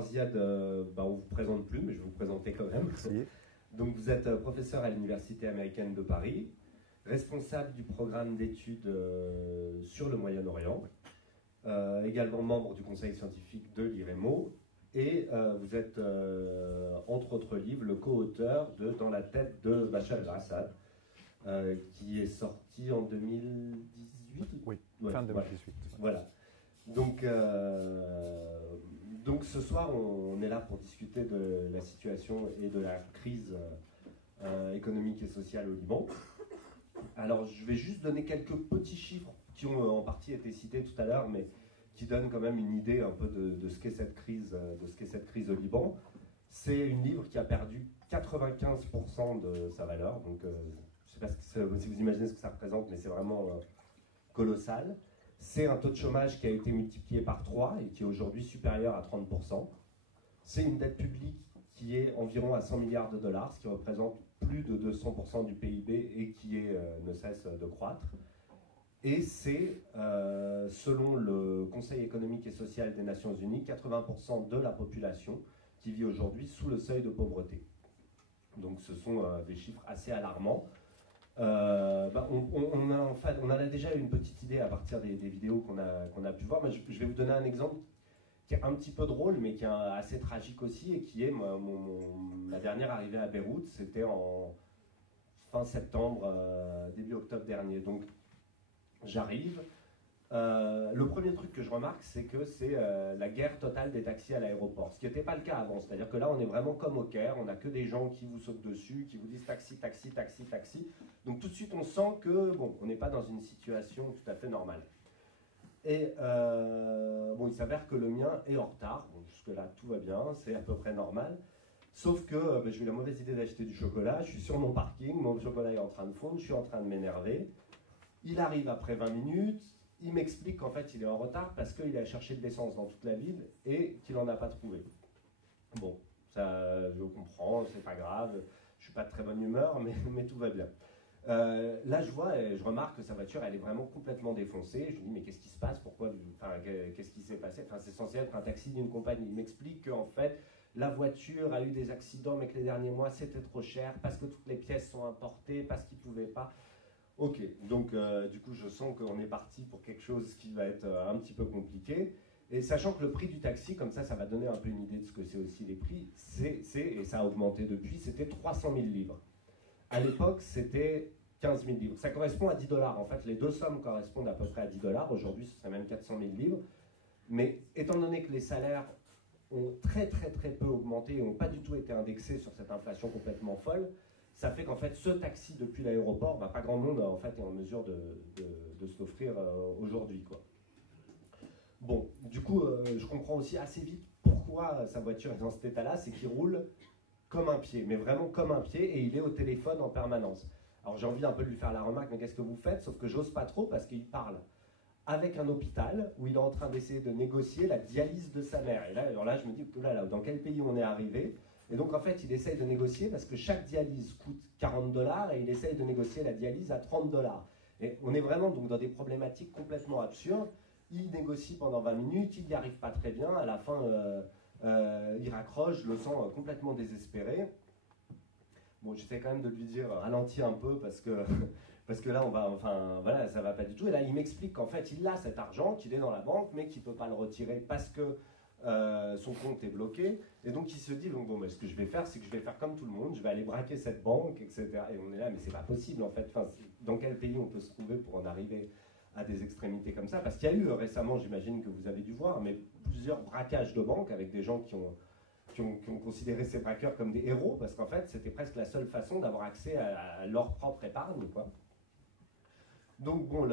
Alors Ziad, on ne vous présente plus, mais je vais vous présenter quand même. Merci. Donc vous êtes professeur à l'Université américaine de Paris, responsable du programme d'études sur le Moyen-Orient, également membre du conseil scientifique de l'IREMO, et vous êtes, entre autres livres, le co-auteur de Dans la tête de Bachar el-Assad, qui est sorti en 2018. Oui, Ouais, fin 2018. Voilà. Donc ce soir, on est là pour discuter de la situation et de la crise économique et sociale au Liban. Alors je vais juste donner quelques petits chiffres qui ont en partie été cités tout à l'heure, mais qui donnent quand même une idée un peu de ce qu'est cette crise, au Liban. C'est une livre qui a perdu 95% de sa valeur, donc je ne sais pas si vous imaginez ce que ça représente, mais c'est vraiment colossal. C'est un taux de chômage qui a été multiplié par 3 et qui est aujourd'hui supérieur à 30%. C'est une dette publique qui est environ à 100 milliards de dollars, ce qui représente plus de 200% du PIB et qui ne cesse de croître. Et c'est, selon le Conseil économique et social des Nations Unies, 80% de la population qui vit aujourd'hui sous le seuil de pauvreté. Donc ce sont des chiffres assez alarmants. On en a déjà eu une petite idée à partir des vidéos qu'on a pu voir, mais je vais vous donner un exemple qui est un petit peu drôle, mais qui est assez tragique aussi, et qui est ma dernière arrivée à Beyrouth. C'était en fin septembre, début octobre dernier. Donc j'arrive. Le premier truc que je remarque, c'est que c'est la guerre totale des taxis à l'aéroport, ce qui n'était pas le cas avant. C'est-à-dire que là, on est vraiment comme au Caire, on n'a que des gens qui vous sautent dessus, qui vous disent taxi, taxi, taxi, taxi. Donc tout de suite, on sent que, on n'est pas dans une situation tout à fait normale. Et il s'avère que le mien est en retard. Bon, jusque-là, tout va bien, c'est à peu près normal. Sauf que j'ai eu la mauvaise idée d'acheter du chocolat, je suis sur mon parking, mon chocolat est en train de fondre, je suis en train de m'énerver. Il arrive après 20 minutes, il m'explique qu'en fait il est en retard parce qu'il a cherché de l'essence dans toute la ville et qu'il n'en a pas trouvé. Bon, ça je comprends, c'est pas grave, je suis pas de très bonne humeur, mais tout va bien. Là je vois et je remarque que sa voiture elle est vraiment complètement défoncée. Je lui dis mais qu'est-ce qui se passe, qu'est-ce qui s'est passé, c'est censé être un taxi d'une compagnie. Il m'explique qu'en fait la voiture a eu des accidents mais que les derniers mois c'était trop cher parce que toutes les pièces sont importées, parce qu'ils ne pouvaient pas. Ok, donc du coup je sens qu'on est parti pour quelque chose qui va être un petit peu compliqué. Et sachant que le prix du taxi, comme ça va donner un peu une idée de ce que c'est aussi les prix, et ça a augmenté depuis, c'était 300 000 livres. À l'époque, c'était 15 000 livres. Ça correspond à 10 dollars. En fait, les deux sommes correspondent à peu près à 10 dollars. Aujourd'hui, ce serait même 400 000 livres. Mais étant donné que les salaires ont très très très peu augmenté et n'ont pas du tout été indexés sur cette inflation complètement folle, ça fait qu'en fait, ce taxi depuis l'aéroport, pas grand monde en fait, est en mesure de se l'offrir aujourd'hui, quoi. Bon, du coup, je comprends aussi assez vite pourquoi sa voiture est dans cet état-là, c'est qu'il roule comme un pied, mais vraiment comme un pied, et il est au téléphone en permanence. Alors j'ai envie un peu de lui faire la remarque, mais qu'est-ce que vous faites? Sauf que j'ose pas trop parce qu'il parle avec un hôpital où il est en train d'essayer de négocier la dialyse de sa mère. Et là, alors là je me dis, là, dans quel pays on est arrivé? Et donc en fait, il essaye de négocier parce que chaque dialyse coûte 40 dollars et il essaye de négocier la dialyse à 30 dollars. Et on est vraiment donc dans des problématiques complètement absurdes. Il négocie pendant 20 minutes, il n'y arrive pas très bien. À la fin, il raccroche, je le sens complètement désespéré. Bon, j'essaie quand même de lui dire ralentis un peu parce que là, voilà, ça va pas du tout. Et là, il m'explique qu'en fait, il a cet argent, qu'il est dans la banque, mais qu'il ne peut pas le retirer parce que son compte est bloqué. Et donc, il se dit, mais ce que je vais faire, c'est que je vais faire comme tout le monde, je vais aller braquer cette banque, etc. Et on est là, mais c'est pas possible, en fait. Dans quel pays on peut se trouver pour en arriver à des extrémités comme ça? Parce qu'il y a eu récemment, j'imagine que vous avez dû voir, mais plusieurs braquages de banques avec des gens qui ont considéré ces braqueurs comme des héros, parce qu'en fait, c'était presque la seule façon d'avoir accès à leur propre épargne, quoi. Donc bon,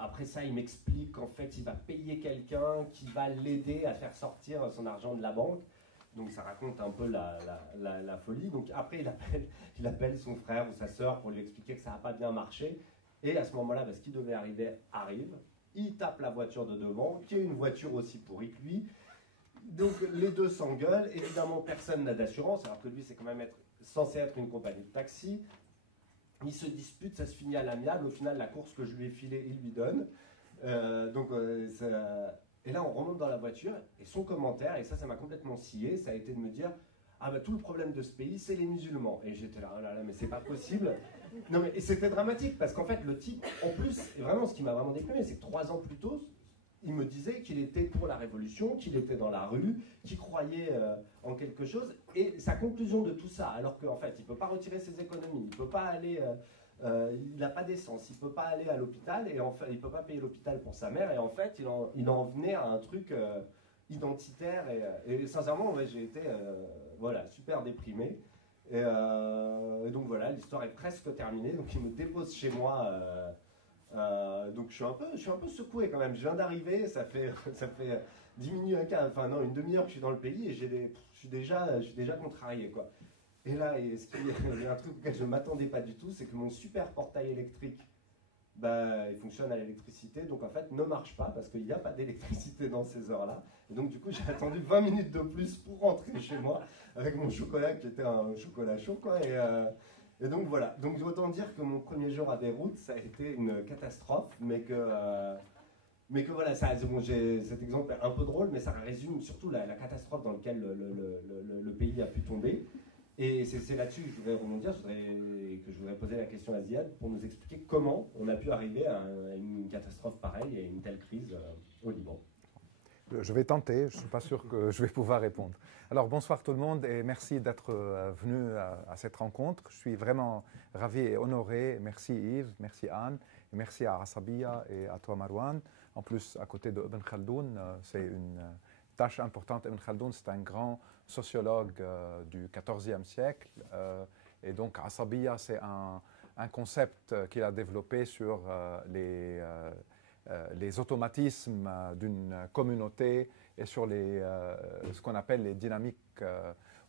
après ça, il m'explique qu'en fait, il va payer quelqu'un qui va l'aider à faire sortir son argent de la banque. Donc ça raconte un peu la folie. Donc après, il appelle son frère ou sa sœur pour lui expliquer que ça n'a pas bien marché. Et à ce moment-là, ce qui devait arriver arrive. Il tape la voiture de devant, qui est une voiture aussi pourrie que lui. Donc les deux s'engueulent. Évidemment, personne n'a d'assurance, alors que lui, c'est quand même censé être une compagnie de taxi. Ils se disputent, ça se finit à l'amiable. Au final, la course que je lui ai filée, il lui donne. Et là, on remonte dans la voiture, et son commentaire, et ça m'a complètement scié, ça a été de me dire, ah bah tout le problème de ce pays, c'est les musulmans. Et j'étais là, oh là là, mais c'est pas possible. Non mais, et c'était dramatique, parce qu'en fait, le type, en plus, et vraiment, ce qui m'a vraiment déprimé, c'est que 3 ans plus tôt, il me disait qu'il était pour la révolution, qu'il était dans la rue, qu'il croyait en quelque chose, et sa conclusion de tout ça, alors qu'en fait, il ne peut pas retirer ses économies, il ne peut pas aller, il n'a pas d'essence, il ne peut pas aller à l'hôpital, et en fait, il ne peut pas payer l'hôpital pour sa mère, et en fait, il en venait à un truc identitaire, et sincèrement, ouais, j'ai été voilà, super déprimé. Et donc voilà, l'histoire est presque terminée, donc il me dépose chez moi. Donc je suis un peu secoué quand même. Je viens d'arriver, ça fait 10 minutes, enfin non, une demi-heure que je suis dans le pays et je suis déjà contrarié quoi. Et là, il y a un truc auquel je ne m'attendais pas du tout, c'est que mon super portail électrique, bah, il fonctionne à l'électricité, donc en fait ne marche pas parce qu'il n'y a pas d'électricité dans ces heures-là. Et donc du coup j'ai attendu 20 minutes de plus pour rentrer chez moi avec mon chocolat qui était un chocolat chaud quoi. Et donc voilà, donc autant dire que mon premier jour à Beyrouth, ça a été une catastrophe, mais que voilà, bon, cet exemple est un peu drôle, mais ça résume surtout la catastrophe dans laquelle le pays a pu tomber. Et c'est là-dessus que je voudrais rebondir, je voudrais poser la question à Ziad pour nous expliquer comment on a pu arriver à une catastrophe pareille et une telle crise au Liban. Je vais tenter, je ne suis pas sûr que je vais pouvoir répondre. Alors bonsoir tout le monde et merci d'être venu à cette rencontre. Je suis vraiment ravi et honoré. Merci Yves, merci Anne, et merci à Asabia et à toi Marwan. En plus, à côté de Ibn Khaldoun, c'est une tâche importante. Ibn Khaldoun, c'est un grand sociologue du XIVe siècle. Et donc Asabia, c'est un concept qu'il a développé sur les automatismes d'une communauté et sur ce qu'on appelle les dynamiques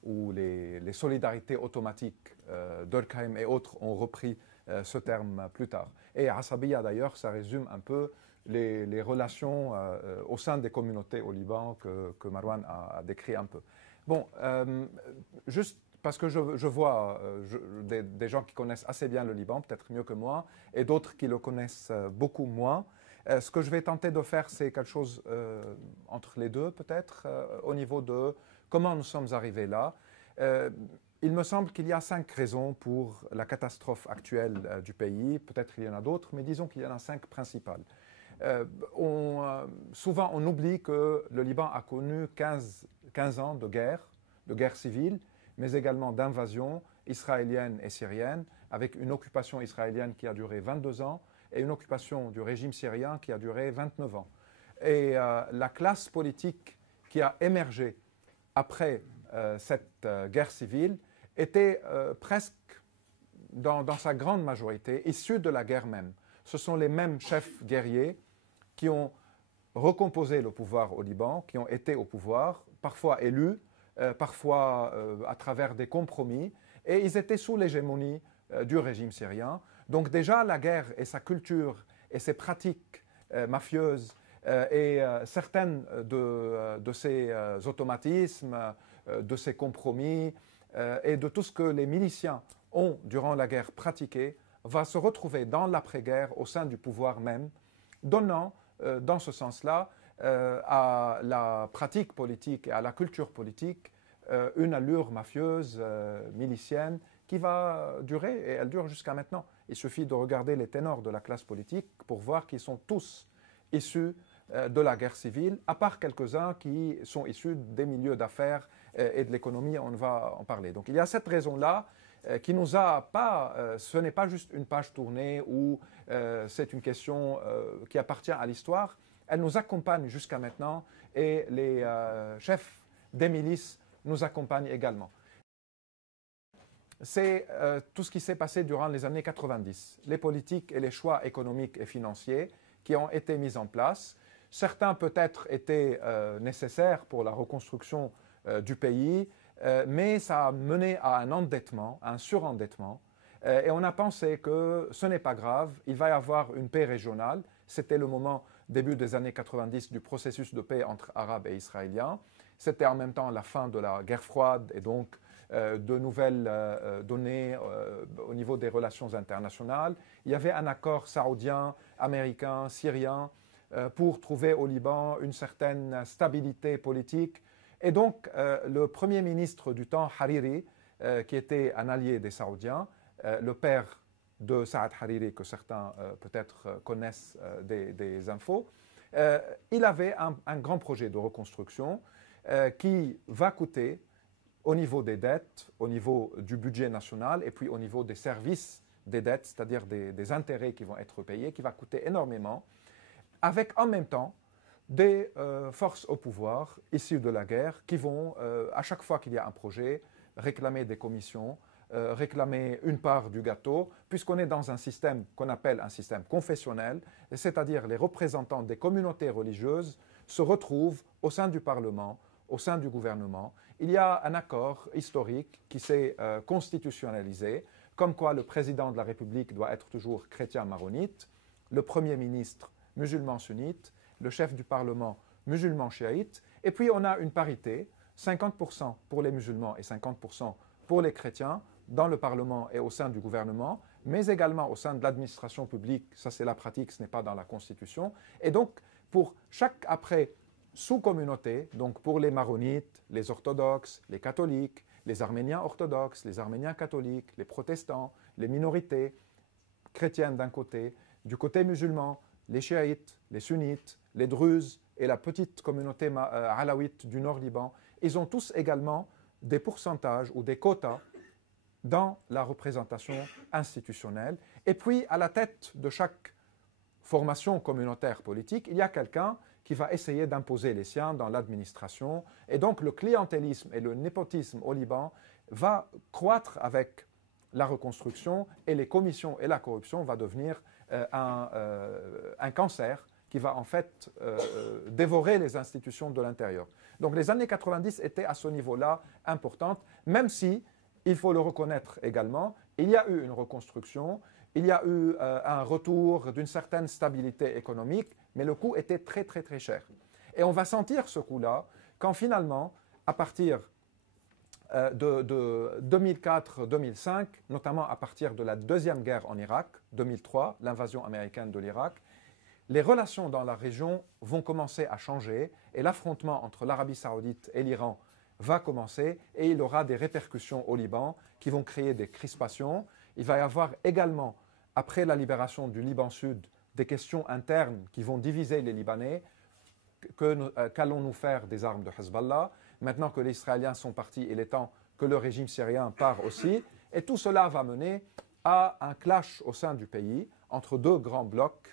ou les solidarités automatiques. Durkheim et autres ont repris ce terme plus tard. Et Asabia d'ailleurs, ça résume un peu les relations au sein des communautés au Liban que Marwan a décrit un peu. Bon, juste parce que je vois des gens qui connaissent assez bien le Liban, peut-être mieux que moi, et d'autres qui le connaissent beaucoup moins. Ce que je vais tenter de faire, c'est quelque chose entre les deux, peut-être, au niveau de comment nous sommes arrivés là. Il me semble qu'il y a 5 raisons pour la catastrophe actuelle du pays. Peut-être qu'il y en a d'autres, mais disons qu'il y en a 5 principales. Souvent, on oublie que le Liban a connu 15 ans de guerre civile, mais également d'invasion israélienne et syrienne, avec une occupation israélienne qui a duré 22 ans, et une occupation du régime syrien qui a duré 29 ans. Et la classe politique qui a émergé après cette guerre civile était presque, dans sa grande majorité, issue de la guerre même. Ce sont les mêmes chefs guerriers qui ont recomposé le pouvoir au Liban, qui ont été au pouvoir, parfois élus, parfois à travers des compromis, et ils étaient sous l'hégémonie du régime syrien. Donc déjà, la guerre et sa culture et ses pratiques mafieuses et certaines de ces automatismes, de ces compromis et de tout ce que les miliciens ont, durant la guerre, pratiqué, va se retrouver dans l'après-guerre au sein du pouvoir même, donnant, dans ce sens-là, à la pratique politique et à la culture politique une allure mafieuse, milicienne, qui va durer, et elle dure jusqu'à maintenant. Il suffit de regarder les ténors de la classe politique pour voir qu'ils sont tous issus de la guerre civile, à part quelques-uns qui sont issus des milieux d'affaires et de l'économie, on va en parler. Donc il y a cette raison-là qui nous a pas, ce n'est pas juste une page tournée ou c'est une question qui appartient à l'histoire, elle nous accompagne jusqu'à maintenant et les chefs des milices nous accompagnent également. C'est tout ce qui s'est passé durant les années 90, les politiques et les choix économiques et financiers qui ont été mis en place. Certains peut-être étaient nécessaires pour la reconstruction du pays, mais ça a mené à un endettement, un surendettement, et on a pensé que ce n'est pas grave, il va y avoir une paix régionale. C'était le moment, début des années 90, du processus de paix entre Arabes et Israéliens. C'était en même temps la fin de la guerre froide et donc de nouvelles données au niveau des relations internationales. Il y avait un accord saoudien, américain, syrien pour trouver au Liban une certaine stabilité politique. Et donc, le premier ministre du temps, Hariri, qui était un allié des Saoudiens, le père de Saad Hariri, que certains peut-être connaissent des infos, il avait un grand projet de reconstruction qui va coûter, au niveau des dettes, au niveau du budget national et puis au niveau des services des dettes, c'est-à-dire des intérêts qui vont être payés, qui va coûter énormément, avec en même temps des forces au pouvoir issues de la guerre qui vont, à chaque fois qu'il y a un projet, réclamer des commissions, réclamer une part du gâteau, puisqu'on est dans un système qu'on appelle un système confessionnel, c'est-à-dire les représentants des communautés religieuses se retrouvent au sein du Parlement, au sein du gouvernement. Il y a un accord historique qui s'est constitutionnalisé, comme quoi le président de la République doit être toujours chrétien maronite, le Premier ministre musulman sunnite, le chef du Parlement musulman chiite, et puis on a une parité, 50% pour les musulmans et 50% pour les chrétiens, dans le Parlement et au sein du gouvernement, mais également au sein de l'administration publique. Ça, c'est la pratique, ce n'est pas dans la Constitution. Et donc, pour chaque après sous-communauté, donc pour les maronites, les orthodoxes, les catholiques, les arméniens orthodoxes, les arméniens catholiques, les protestants, les minorités chrétiennes d'un côté, du côté musulman, les chiites, les sunnites, les druzes et la petite communauté alaouite du nord Liban, ils ont tous également des pourcentages ou des quotas dans la représentation institutionnelle. Et puis, à la tête de chaque formation communautaire politique, il y a quelqu'un qui va essayer d'imposer les siens dans l'administration. Et donc, le clientélisme et le népotisme au Liban va croître avec la reconstruction, et les commissions et la corruption va devenir un cancer qui va en fait dévorer les institutions de l'intérieur. Donc les années 90 étaient à ce niveau-là importantes, même si, il faut le reconnaître également, il y a eu une reconstruction, il y a eu un retour d'une certaine stabilité économique, mais le coût était très très très cher. Et on va sentir ce coût-là quand finalement, à partir de 2004-2005, notamment à partir de la deuxième guerre en Irak, 2003, l'invasion américaine de l'Irak, les relations dans la région vont commencer à changer et l'affrontement entre l'Arabie saoudite et l'Iran va commencer et il aura des répercussions au Liban qui vont créer des crispations. Il va y avoir également, après la libération du Liban Sud, des questions internes qui vont diviser les Libanais. Qu'allons-nous faire des armes de Hezbollah? Maintenant que les Israéliens sont partis, il est temps que le régime syrien part aussi. Et tout cela va mener à un clash au sein du pays entre deux grands blocs,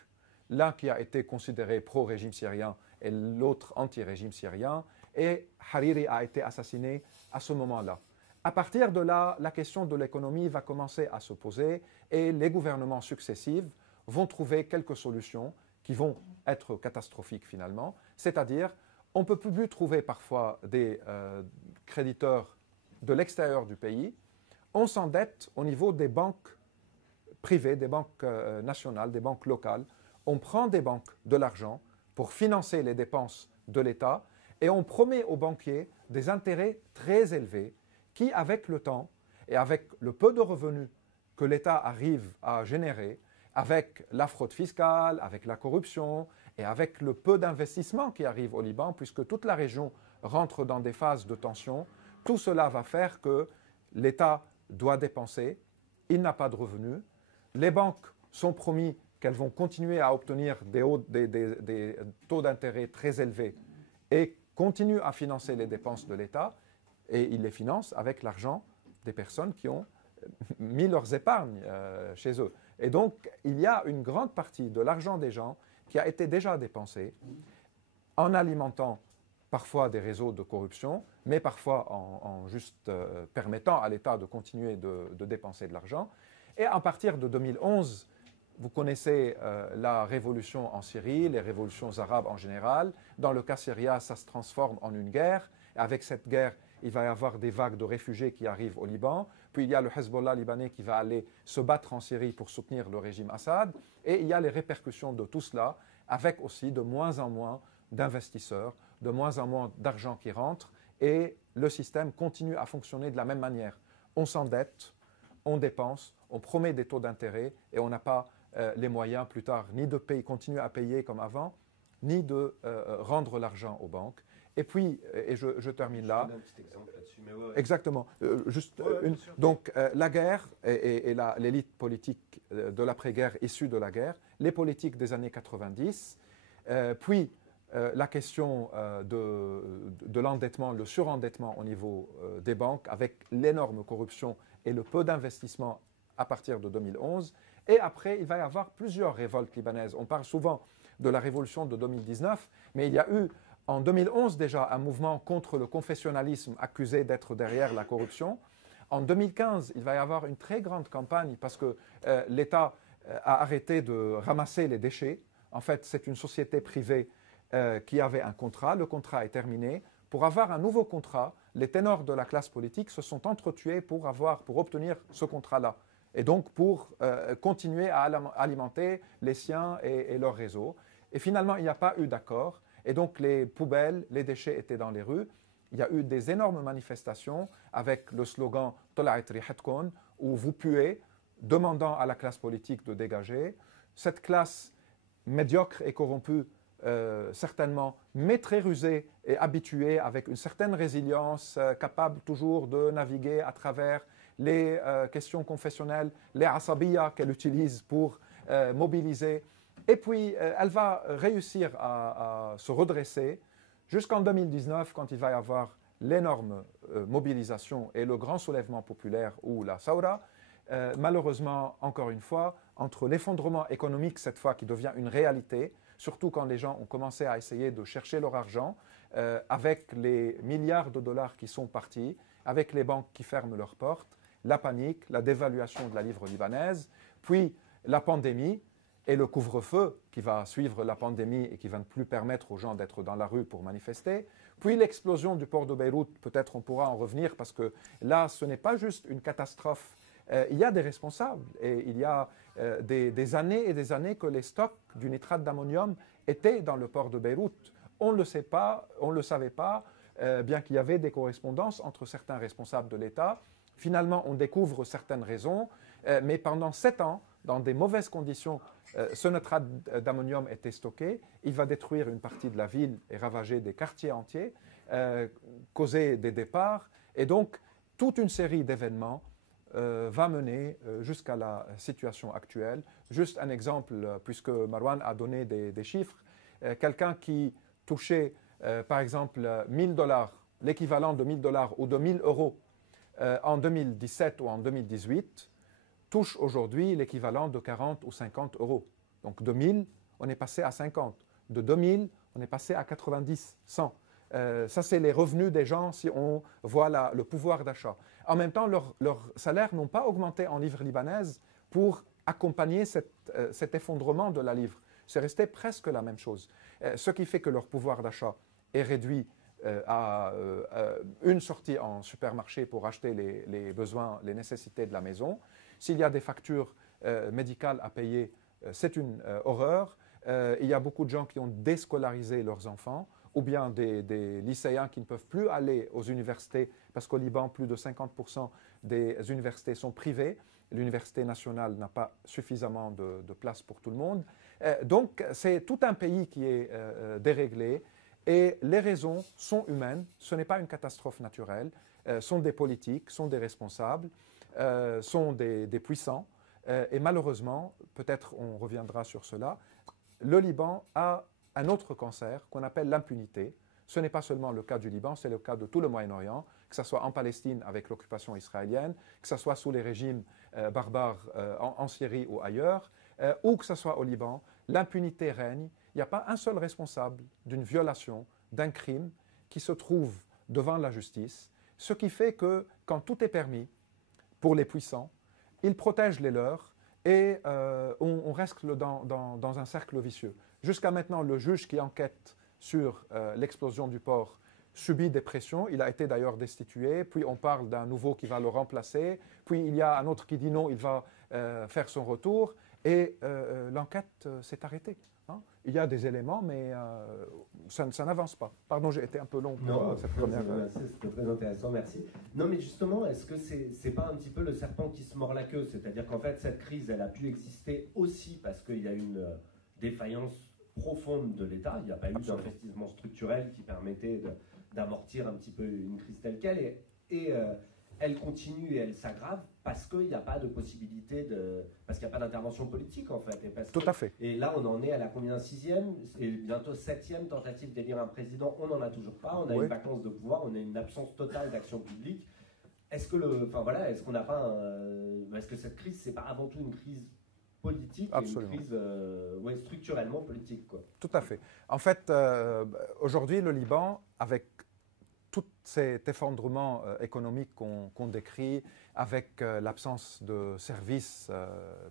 l'un qui a été considéré pro-régime syrien et l'autre anti-régime syrien. Et Hariri a été assassiné à ce moment-là. À partir de là, la question de l'économie va commencer à se poser et les gouvernements successifs vont trouver quelques solutions qui vont être catastrophiques finalement. C'est-à-dire, on ne peut plus trouver parfois des créditeurs de l'extérieur du pays. On s'endette au niveau des banques privées, des banques nationales, des banques locales. On prend des banques de l'argent pour financer les dépenses de l'État et on promet aux banquiers des intérêts très élevés qui, avec le temps et avec le peu de revenus que l'État arrive à générer, avec la fraude fiscale, avec la corruption et avec le peu d'investissement qui arrive au Liban, puisque toute la région rentre dans des phases de tension, tout cela va faire que l'État doit dépenser, il n'a pas de revenus, les banques sont promis qu'elles vont continuer à obtenir des taux d'intérêt très élevés et continuent à financer les dépenses de l'État, et ils les financent avec l'argent des personnes qui ont mis leurs épargnes chez eux. Et donc, il y a une grande partie de l'argent des gens qui a été déjà dépensé en alimentant parfois des réseaux de corruption, mais parfois en juste permettant à l'État de continuer de dépenser de l'argent. Et à partir de 2011, vous connaissez la révolution en Syrie, les révolutions arabes en général. Dans le cas syrien, ça se transforme en une guerre. Et avec cette guerre, il va y avoir des vagues de réfugiés qui arrivent au Liban. Puis il y a le Hezbollah libanais qui va aller se battre en Syrie pour soutenir le régime Assad. Et il y a les répercussions de tout cela, avec aussi de moins en moins d'investisseurs, de moins en moins d'argent qui rentre. Et le système continue à fonctionner de la même manière. On s'endette, on dépense, on promet des taux d'intérêt et on n'a pas les moyens plus tard ni de continuer à payer comme avant, ni de rendre l'argent aux banques. Et puis, et je termine là. Je donne un petit exemple là-dessus, mais ouais. Exactement. Donc, la guerre et l'élite politique de l'après-guerre issue de la guerre, les politiques des années 90, puis la question de l'endettement, le surendettement au niveau des banques, avec l'énorme corruption et le peu d'investissement à partir de 2011. Et après, il va y avoir plusieurs révoltes libanaises. On parle souvent de la révolution de 2019, mais il y a eu en 2011 déjà un mouvement contre le confessionnalisme accusé d'être derrière la corruption. En 2015, il va y avoir une très grande campagne parce que l'État a arrêté de ramasser les déchets. En fait, c'est une société privée qui avait un contrat. Le contrat est terminé. Pour avoir un nouveau contrat, les ténors de la classe politique se sont entretués pour obtenir ce contrat-là. Et donc pour continuer à alimenter les siens et leur réseau. Et finalement, il n'y a pas eu d'accord. Et donc les poubelles, les déchets étaient dans les rues. Il y a eu des énormes manifestations avec le slogan « Tola'at rihatkon » où vous puez, demandant à la classe politique de dégager. Cette classe médiocre et corrompue, certainement, mais très rusée et habituée, avec une certaine résilience, capable toujours de naviguer à travers les questions confessionnelles, les asabiya qu'elle utilise pour mobiliser. Et puis, elle va réussir à se redresser jusqu'en 2019, quand il va y avoir l'énorme mobilisation et le grand soulèvement populaire ou la Saura. Malheureusement, encore une fois, entre l'effondrement économique, cette fois, qui devient une réalité, surtout quand les gens ont commencé à essayer de chercher leur argent, avec les milliards de dollars qui sont partis, avec les banques qui ferment leurs portes, la panique, la dévaluation de la livre libanaise, puis la pandémie, et le couvre-feu qui va suivre la pandémie et qui va ne plus permettre aux gens d'être dans la rue pour manifester. Puis l'explosion du port de Beyrouth, peut-être on pourra en revenir parce que là, ce n'est pas juste une catastrophe. Il y a des responsables et il y a des années et des années que les stocks du nitrate d'ammonium étaient dans le port de Beyrouth. On ne le sait pas, on ne le savait pas, bien qu'il y avait des correspondances entre certains responsables de l'État. Finalement, on découvre certaines raisons, mais pendant 7 ans, dans des mauvaises conditions, ce nitrate d'ammonium était stocké. Il va détruire une partie de la ville et ravager des quartiers entiers, causer des départs. Et donc, toute une série d'événements va mener jusqu'à la situation actuelle. Juste un exemple, puisque Marwan a donné des chiffres. Quelqu'un qui touchait, par exemple, 1 000 $, l'équivalent de 1 000 $ ou de 1 000 € en 2017 ou en 2018, touche aujourd'hui l'équivalent de 40 ou 50 €. Donc de 1000, on est passé à 50. De 2000, on est passé à 90, 100. Ça, c'est les revenus des gens si on voit le pouvoir d'achat. En même temps, leurs salaires n'ont pas augmenté en livre libanaise pour accompagner cet effondrement de la livre. C'est resté presque la même chose. Ce qui fait que leur pouvoir d'achat est réduit à une sortie en supermarché pour acheter les besoins, les nécessités de la maison. S'il y a des factures médicales à payer, c'est une horreur. Il y a beaucoup de gens qui ont déscolarisé leurs enfants, ou bien des lycéens qui ne peuvent plus aller aux universités, parce qu'au Liban, plus de 50% des universités sont privées. L'université nationale n'a pas suffisamment de place pour tout le monde. Donc, c'est tout un pays qui est déréglé. Et les raisons sont humaines, ce n'est pas une catastrophe naturelle, sont des politiques, sont des responsables, sont des puissants. Et malheureusement, peut-être on reviendra sur cela, le Liban a un autre cancer qu'on appelle l'impunité. Ce n'est pas seulement le cas du Liban, c'est le cas de tout le Moyen-Orient, que ce soit en Palestine avec l'occupation israélienne, que ce soit sous les régimes barbares en Syrie ou ailleurs, ou que ce soit au Liban. L'impunité règne. Il n'y a pas un seul responsable d'une violation, d'un crime qui se trouve devant la justice, ce qui fait que quand tout est permis pour les puissants, ils protègent les leurs et on reste dans un cercle vicieux. Jusqu'à maintenant, le juge qui enquête sur l'explosion du port subit des pressions. Il a été d'ailleurs destitué. Puis on parle d'un nouveau qui va le remplacer. Puis il y a un autre qui dit non, il va faire son retour. Et l'enquête s'est arrêtée. Hein. Il y a des éléments, mais ça n'avance pas. Pardon, j'ai été un peu long pour cette première... C'était très intéressant, merci. Non, mais justement, est-ce que c'est pas un petit peu le serpent qui se mord la queue? C'est-à-dire qu'en fait, cette crise, elle a pu exister aussi parce qu'il y a une défaillance profonde de l'État. Il n'y a pas eu Absolument. d'investissement structurel qui permettait d'amortir un petit peu une crise telle qu'elle. Et elle continue et elle s'aggrave parce qu'il n'y a pas de possibilité parce qu'il n'y a pas d'intervention politique en fait. Tout à fait. Et là, on en est à la combien, 6e et bientôt 7e tentative d'élire un président. On n'en a toujours pas. On a une vacance de pouvoir. On a une absence totale d'action publique. Est-ce que est-ce qu'on n'a pas est-ce que cette crise, c'est pas avant tout une crise politique, Absolument. Et une crise structurellement politique, quoi. Tout à fait. En fait, aujourd'hui, le Liban, avec tout cet effondrement économique qu'on décrit, avec l'absence de services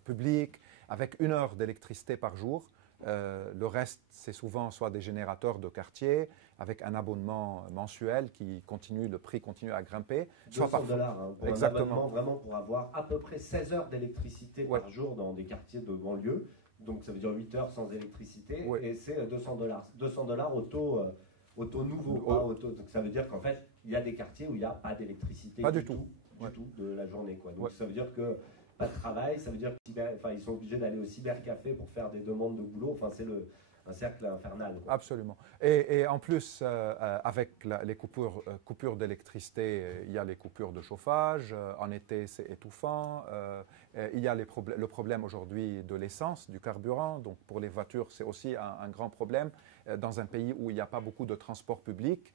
publics, avec 1 heure d'électricité par jour, le reste, c'est souvent soit des générateurs de quartier, avec un abonnement mensuel qui continue, le prix continue à grimper. $200 pour exactement. Un abonnement, vraiment pour avoir à peu près 16 heures d'électricité par jour dans des quartiers de banlieue. Donc ça veut dire 8 heures sans électricité, et c'est $200. $200 au taux nouveau. Donc ça veut dire qu'en fait, il y a des quartiers où il n'y a pas d'électricité du tout de la journée, quoi. Donc ça veut dire que pas de travail, ça veut dire qu'ils sont obligés d'aller au cybercafé pour faire des demandes de boulot. Enfin, c'est un cercle infernal, quoi. Absolument. Et en plus, avec les coupures d'électricité, il y a les coupures de chauffage. En été, c'est étouffant. Il y a le problème aujourd'hui de l'essence, du carburant. Donc pour les voitures, c'est aussi un grand problème. Dans un pays où il n'y a pas beaucoup de transport public,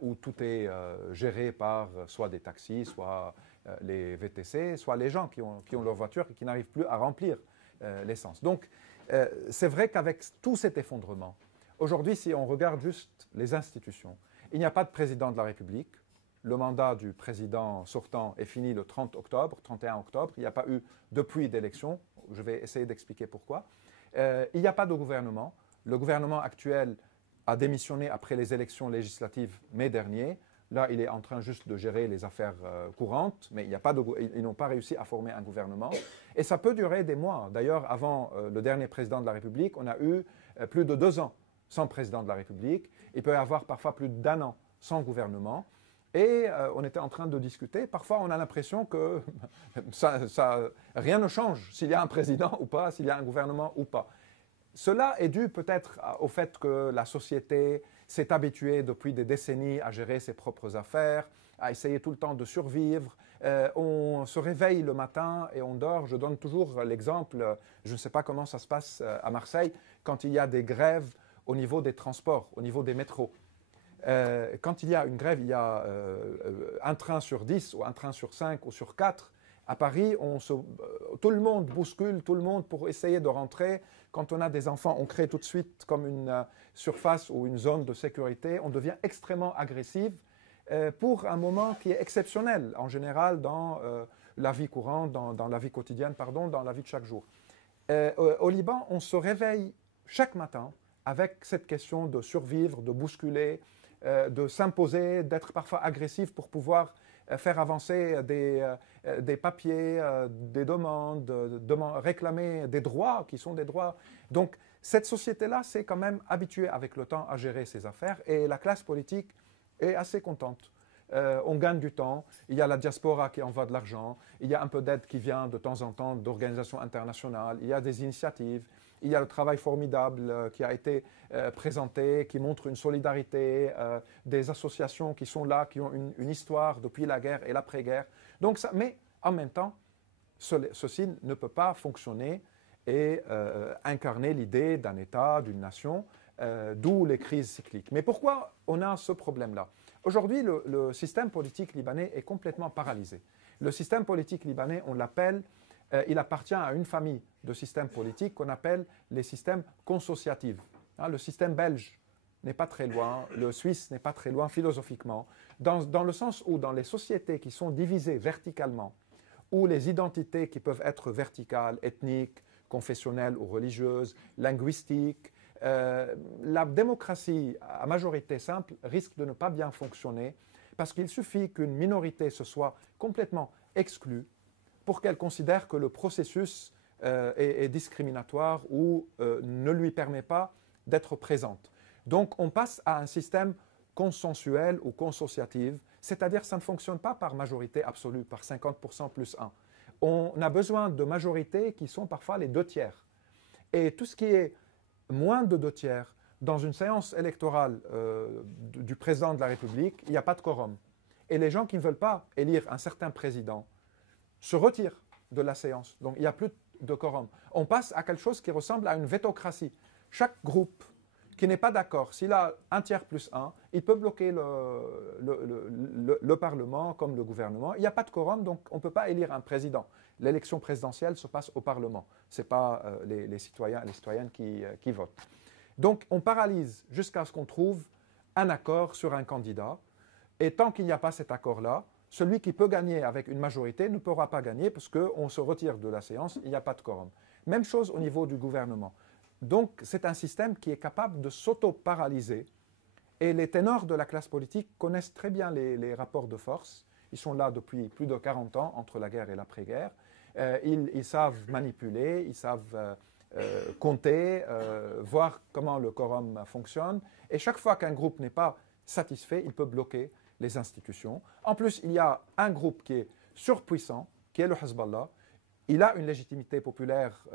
où tout est géré par soit des taxis, soit les VTC, soit les gens qui ont leur voiture et qui n'arrivent plus à remplir l'essence. Donc, c'est vrai qu'avec tout cet effondrement, aujourd'hui, si on regarde juste les institutions, il n'y a pas de président de la République. Le mandat du président sortant est fini le 31 octobre. Il n'y a pas eu depuis d'élection. Je vais essayer d'expliquer pourquoi. Il n'y a pas de gouvernement. Le gouvernement actuel a démissionné après les élections législatives mai dernier. Là, il est en train juste de gérer les affaires courantes, mais ils n'ont pas réussi à former un gouvernement. Et ça peut durer des mois. D'ailleurs, avant le dernier président de la République, on a eu plus de 2 ans sans président de la République. Il peut y avoir parfois plus d'1 an sans gouvernement. Et on était en train de discuter. Parfois, on a l'impression que rien ne change s'il y a un président ou pas, s'il y a un gouvernement ou pas. Cela est dû peut-être au fait que la société s'est habituée depuis des décennies à gérer ses propres affaires, à essayer tout le temps de survivre. On se réveille le matin et on dort. Je donne toujours l'exemple, je ne sais pas comment ça se passe à Marseille, quand il y a des grèves au niveau des transports, au niveau des métros. Quand il y a une grève, il y a un train sur 10 ou un train sur 5 ou sur 4. À Paris, tout le monde bouscule, tout le monde pour essayer de rentrer. Quand on a des enfants, on crée tout de suite comme une surface ou une zone de sécurité. On devient extrêmement agressif pour un moment qui est exceptionnel, en général, dans la vie courante, dans la vie quotidienne, dans la vie de chaque jour. Au Liban, on se réveille chaque matin avec cette question de survivre, de bousculer, de s'imposer, d'être parfois agressif pour pouvoir faire avancer des papiers, des demandes, réclamer des droits qui sont des droits. Donc, cette société-là s'est quand même habituée avec le temps à gérer ses affaires et la classe politique est assez contente. On gagne du temps, il y a la diaspora qui envoie de l'argent, il y a un peu d'aide qui vient de temps en temps d'organisations internationales, il y a des initiatives, il y a le travail formidable qui a été présenté, qui montre une solidarité, des associations qui sont là, qui ont une histoire depuis la guerre et l'après-guerre. Donc mais en même temps, ceci ne peut pas fonctionner et incarner l'idée d'un État, d'une nation, d'où les crises cycliques. Mais pourquoi on a ce problème-là? Aujourd'hui, le système politique libanais est complètement paralysé. Le système politique libanais, on l'appelle, il appartient à une famille de systèmes politiques qu'on appelle les systèmes consociatifs. Le système belge n'est pas très loin, le suisse n'est pas très loin philosophiquement, dans le sens où dans les sociétés qui sont divisées verticalement, où les identités qui peuvent être verticales, ethniques, confessionnelles ou religieuses, linguistiques, la démocratie à majorité simple risque de ne pas bien fonctionner parce qu'il suffit qu'une minorité se soit complètement exclue pour qu'elle considère que le processus est discriminatoire ou ne lui permet pas d'être présente. Donc on passe à un système consensuel ou consociatif, c'est-à-dire que ça ne fonctionne pas par majorité absolue, par 50% plus 1. On a besoin de majorités qui sont parfois les 2 tiers. Et tout ce qui est moins de 2/3 dans une séance électorale du président de la République, il n'y a pas de quorum. Et les gens qui ne veulent pas élire un certain président se retirent de la séance. Donc il n'y a plus de quorum. On passe à quelque chose qui ressemble à une vétocratie. Chaque groupe qui n'est pas d'accord, s'il a 1/3+1, il peut bloquer le Parlement comme le gouvernement. Il n'y a pas de quorum, donc on ne peut pas élire un président. L'élection présidentielle se passe au Parlement. Ce n'est pas les citoyens et les citoyennes qui votent. Donc on paralyse jusqu'à ce qu'on trouve un accord sur un candidat. Et tant qu'il n'y a pas cet accord-là, celui qui peut gagner avec une majorité ne pourra pas gagner parce qu'on se retire de la séance, il n'y a pas de quorum. Même chose au niveau du gouvernement. Donc c'est un système qui est capable de s'auto-paralyser. Et les ténors de la classe politique connaissent très bien les rapports de force. Ils sont là depuis plus de 40 ans, entre la guerre et l'après-guerre. Ils savent manipuler, ils savent compter, voir comment le quorum fonctionne. Et chaque fois qu'un groupe n'est pas satisfait, il peut bloquer les institutions. En plus, il y a un groupe qui est surpuissant, qui est le Hezbollah. Il a une légitimité populaire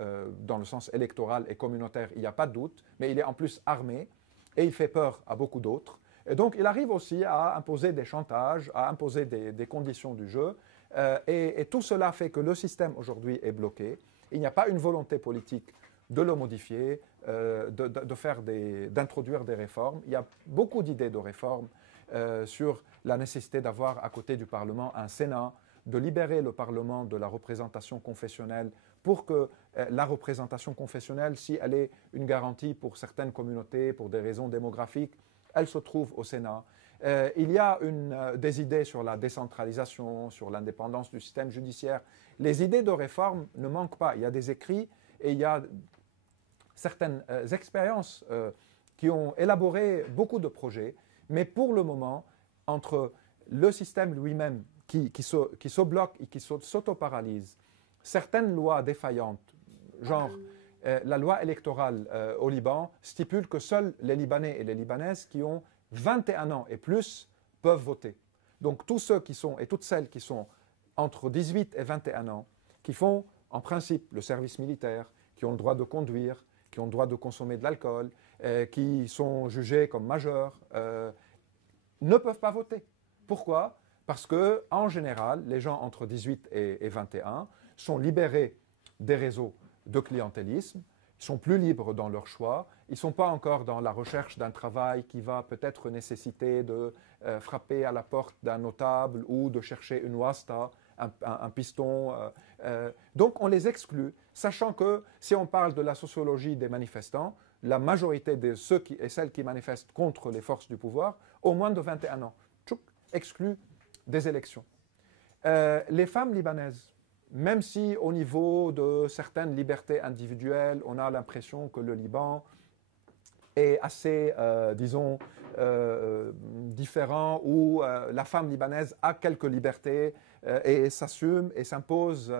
dans le sens électoral et communautaire, il n'y a pas de doute, mais il est en plus armé et il fait peur à beaucoup d'autres. Et donc, il arrive aussi à imposer des chantages, à imposer des conditions du jeu. Et tout cela fait que le système aujourd'hui est bloqué. Il n'y a pas une volonté politique de le modifier, d'introduire des réformes. Il y a beaucoup d'idées de réformes sur la nécessité d'avoir à côté du Parlement un Sénat, de libérer le Parlement de la représentation confessionnelle pour que la représentation confessionnelle, si elle est une garantie pour certaines communautés, pour des raisons démographiques, elle se trouve au Sénat. Il y a des idées sur la décentralisation, sur l'indépendance du système judiciaire. Les idées de réforme ne manquent pas. Il y a des écrits et il y a certaines expériences qui ont élaboré beaucoup de projets. Mais pour le moment, entre le système lui-même qui se bloque et qui s'auto-paralyse, certaines lois défaillantes, genre la loi électorale au Liban, stipule que seuls les Libanais et les Libanaises qui ont 21 ans et plus peuvent voter. Donc tous ceux qui sont, et toutes celles qui sont entre 18 et 21 ans, qui font en principe le service militaire, qui ont le droit de conduire, qui ont le droit de consommer de l'alcool, qui sont jugés comme majeurs, ne peuvent pas voter. Pourquoi ? Parce qu'en général, les gens entre 18 et 21 sont libérés des réseaux de clientélisme, ils sont plus libres dans leur choix, ils ne sont pas encore dans la recherche d'un travail qui va peut-être nécessiter de frapper à la porte d'un notable ou de chercher une wasta, un piston. Donc on les exclut, sachant que si on parle de la sociologie des manifestants, la majorité de ceux et celles qui manifestent contre les forces du pouvoir ont moins de 21 ans. Tchouk, exclus des élections. Les femmes libanaises, même si au niveau de certaines libertés individuelles, on a l'impression que le Liban est assez, disons, différent, où la femme libanaise a quelques libertés et s'assume et s'impose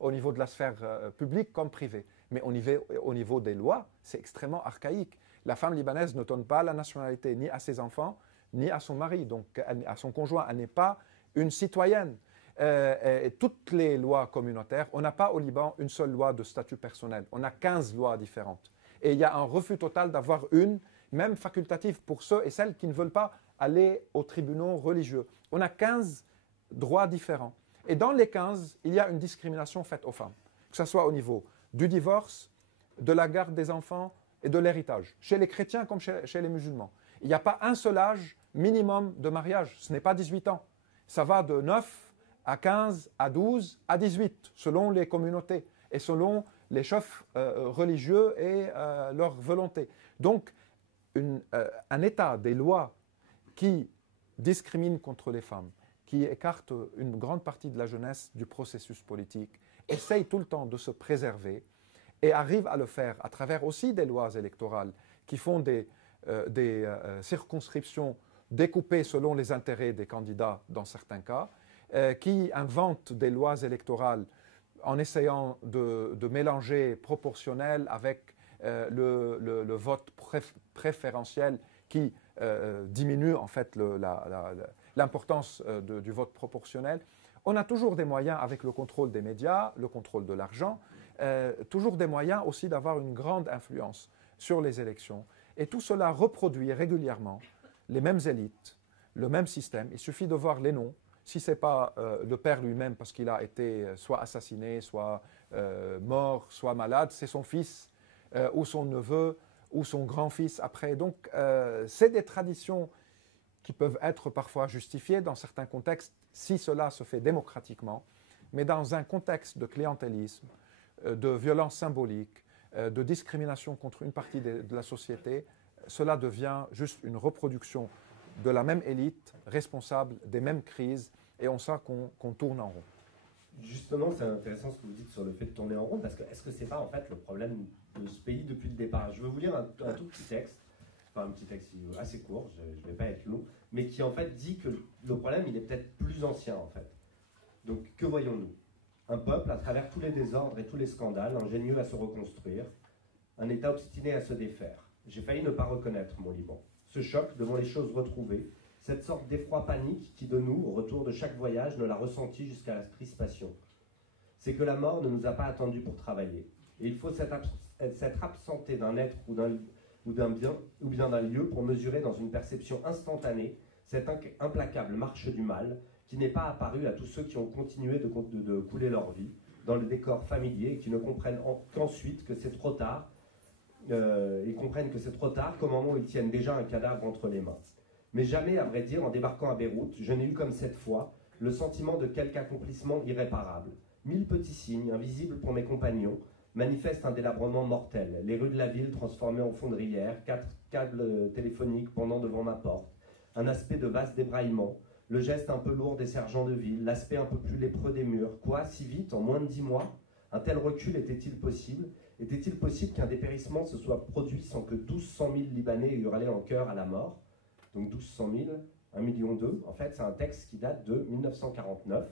au niveau de la sphère publique comme privée. Mais au niveau des lois, c'est extrêmement archaïque. La femme libanaise ne donne pas la nationalité ni à ses enfants, ni à son mari, donc à son conjoint. Elle n'est pas une citoyenne. Et toutes les lois communautaires, on n'a pas au Liban une seule loi de statut personnel. On a 15 lois différentes. Et il y a un refus total d'avoir une, même facultative pour ceux et celles qui ne veulent pas aller aux tribunaux religieux. On a 15 droits différents. Et dans les 15, il y a une discrimination faite aux femmes, que ce soit au niveau du divorce, de la garde des enfants et de l'héritage, chez les chrétiens comme chez les musulmans. Il n'y a pas un seul âge minimum de mariage, ce n'est pas 18 ans. Ça va de 9 à 15, à 12, à 18, selon les communautés et selon les chefs religieux et leur volonté. Donc, un État, des lois qui discriminent contre les femmes, qui écartent une grande partie de la jeunesse du processus politique, essaye tout le temps de se préserver et arrive à le faire à travers aussi des lois électorales qui font des circonscriptions découpées selon les intérêts des candidats dans certains cas, qui inventent des lois électorales en essayant de mélanger proportionnel avec le vote préférentiel qui diminue en fait l'importance du vote proportionnel. On a toujours des moyens avec le contrôle des médias, le contrôle de l'argent, toujours des moyens aussi d'avoir une grande influence. sur les élections. Et tout cela reproduit régulièrement les mêmes élites, le même système. Il suffit de voir les noms. Si ce n'est pas le père lui-même parce qu'il a été soit assassiné, soit mort, soit malade, c'est son fils ou son neveu ou son grand-fils après. Donc, c'est des traditions qui peuvent être parfois justifiées dans certains contextes si cela se fait démocratiquement, mais dans un contexte de clientélisme, de violence symbolique, de discrimination contre une partie de la société, cela devient juste une reproduction de la même élite responsable des mêmes crises et on sent qu'on tourne en rond. Justement, c'est intéressant ce que vous dites sur le fait de tourner en rond, parce que est-ce que c'est pas en fait le problème de ce pays depuis le départ? Je veux vous lire un tout petit texte, enfin un petit texte assez court, je ne vais pas être long, mais qui en fait dit que le problème il est peut-être plus ancien en fait. Donc que voyons-nous? Un peuple à travers tous les désordres et tous les scandales, ingénieux à se reconstruire, un État obstiné à se défaire. J'ai failli ne pas reconnaître mon Liban. Ce choc devant les choses retrouvées, cette sorte d'effroi panique qui de nous, au retour de chaque voyage, ne l'a ressenti jusqu'à la crispation. C'est que la mort ne nous a pas attendus pour travailler. Et il faut s'être absenté d'un être ou d'un bien, ou bien d'un lieu pour mesurer dans une perception instantanée cette implacable marche du mal qui n'est pas apparue à tous ceux qui ont continué de couler leur vie dans le décor familier et qui ne comprennent qu'ensuite que c'est trop tard. Ils comprennent que c'est trop tard, qu'au moment où ils tiennent déjà un cadavre entre les mains. Mais jamais, à vrai dire, en débarquant à Beyrouth, je n'ai eu comme cette fois le sentiment de quelque accomplissement irréparable. 1000 petits signes, invisibles pour mes compagnons, manifestent un délabrement mortel. Les rues de la ville transformées en fondrières, 4 câbles téléphoniques pendant devant ma porte, un aspect de vaste débraillement, le geste un peu lourd des sergents de ville, l'aspect un peu plus lépreux des murs. Quoi, si vite, en moins de 10 mois? Un tel recul était-il possible? Était-il possible qu'un dépérissement se soit produit sans que 1200 000 Libanais aient hurlé en chœur à la mort? Donc 1200 000, 1,2 million. En fait, c'est un texte qui date de 1949.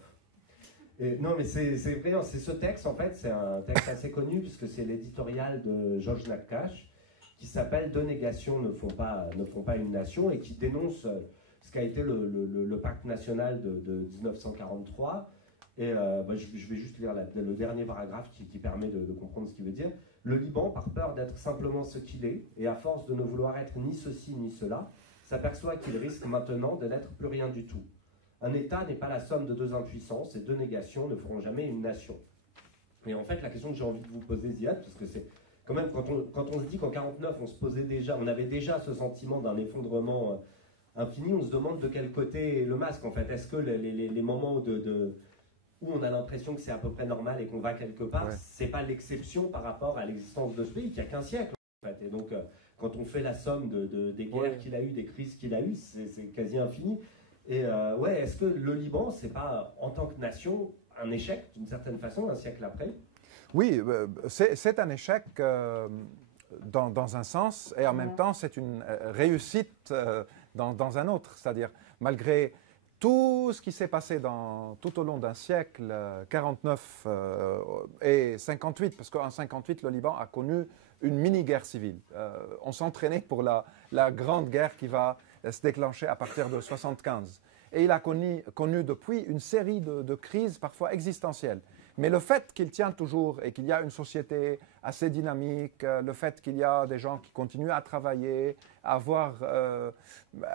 Et, non, mais c'est vrai, c'est ce texte, en fait, c'est un texte assez connu, puisque c'est l'éditorial de Georges Nakache, qui s'appelle « Deux négations ne font pas une nation », et qui dénonce ce qu'a été le pacte national de 1943. Et je vais juste lire le dernier paragraphe qui permet de comprendre ce qu'il veut dire. Le Liban, par peur d'être simplement ce qu'il est, et à force de ne vouloir être ni ceci ni cela, s'aperçoit qu'il risque maintenant de n'être plus rien du tout. Un État n'est pas la somme de deux impuissances, et deux négations ne feront jamais une nation. Et en fait, la question que j'ai envie de vous poser, Ziad, parce que c'est quand même, quand on se dit qu'en 49, on avait déjà ce sentiment d'un effondrement infini, on se demande de quel côté est le masque, en fait. Est-ce que les moments où on a l'impression que c'est à peu près normal et qu'on va quelque part, ouais, c'est pas l'exception par rapport à l'existence de ce pays qui a qu'un siècle, en fait. Et donc, quand on fait la somme des guerres, ouais, qu'il a eues, des crises qu'il a eues, c'est quasi infini. Et ouais, est-ce que le Liban, c'est pas, en tant que nation, un échec, d'une certaine façon, un siècle après? Oui, c'est un échec dans un sens, et en même temps, c'est une réussite dans un autre. C'est-à-dire, malgré tout ce qui s'est passé tout au long d'un siècle, 49 et 58, parce qu'en 58, le Liban a connu une mini-guerre civile. On s'entraînait pour la grande guerre qui va se déclencher à partir de 75. Et il a connu depuis une série de crises parfois existentielles. Mais le fait qu'il tient toujours et qu'il y a une société assez dynamique, le fait qu'il y a des gens qui continuent à travailler, à avoir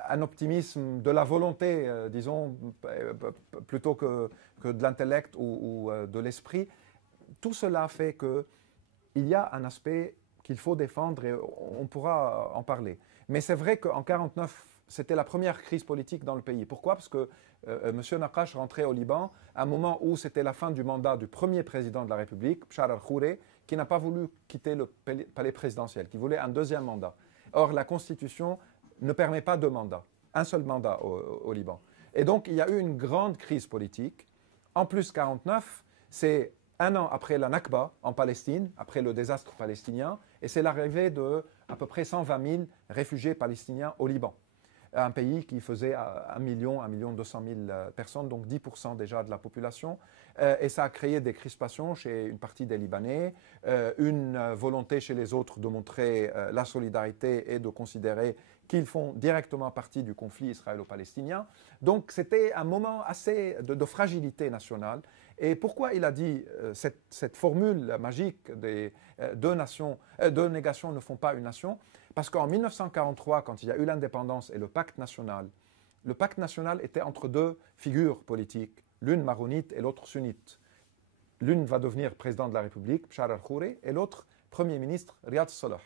un optimisme de la volonté, disons, plutôt que de l'intellect ou de l'esprit, tout cela fait qu'il y a un aspect qu'il faut défendre et on pourra en parler. Mais c'est vrai qu'en 1949, c'était la première crise politique dans le pays. Pourquoi? Parce que M. Nakache rentrait au Liban à un moment où c'était la fin du mandat du premier président de la République, Bachar el-Khouré, qui n'a pas voulu quitter le palais présidentiel, qui voulait un deuxième mandat. Or, la Constitution ne permet pas deux mandats, un seul mandat au Liban. Et donc, il y a eu une grande crise politique. En plus, 1949, c'est un an après la Nakba en Palestine, après le désastre palestinien, et c'est l'arrivée de à peu près 120 000 réfugiés palestiniens au Liban. Un pays qui faisait 1 200 000 personnes, donc 10% déjà de la population. Et ça a créé des crispations chez une partie des Libanais, une volonté chez les autres de montrer la solidarité et de considérer qu'ils font directement partie du conflit israélo-palestinien. Donc c'était un moment assez de fragilité nationale. Et pourquoi il a dit cette formule magique des deux négations ne font pas une nation? Parce qu'en 1943, quand il y a eu l'indépendance et le pacte national était entre deux figures politiques, l'une maronite et l'autre sunnite. L'une va devenir président de la République, Bachar al-Khouri, et l'autre Premier ministre, Riyad Salah.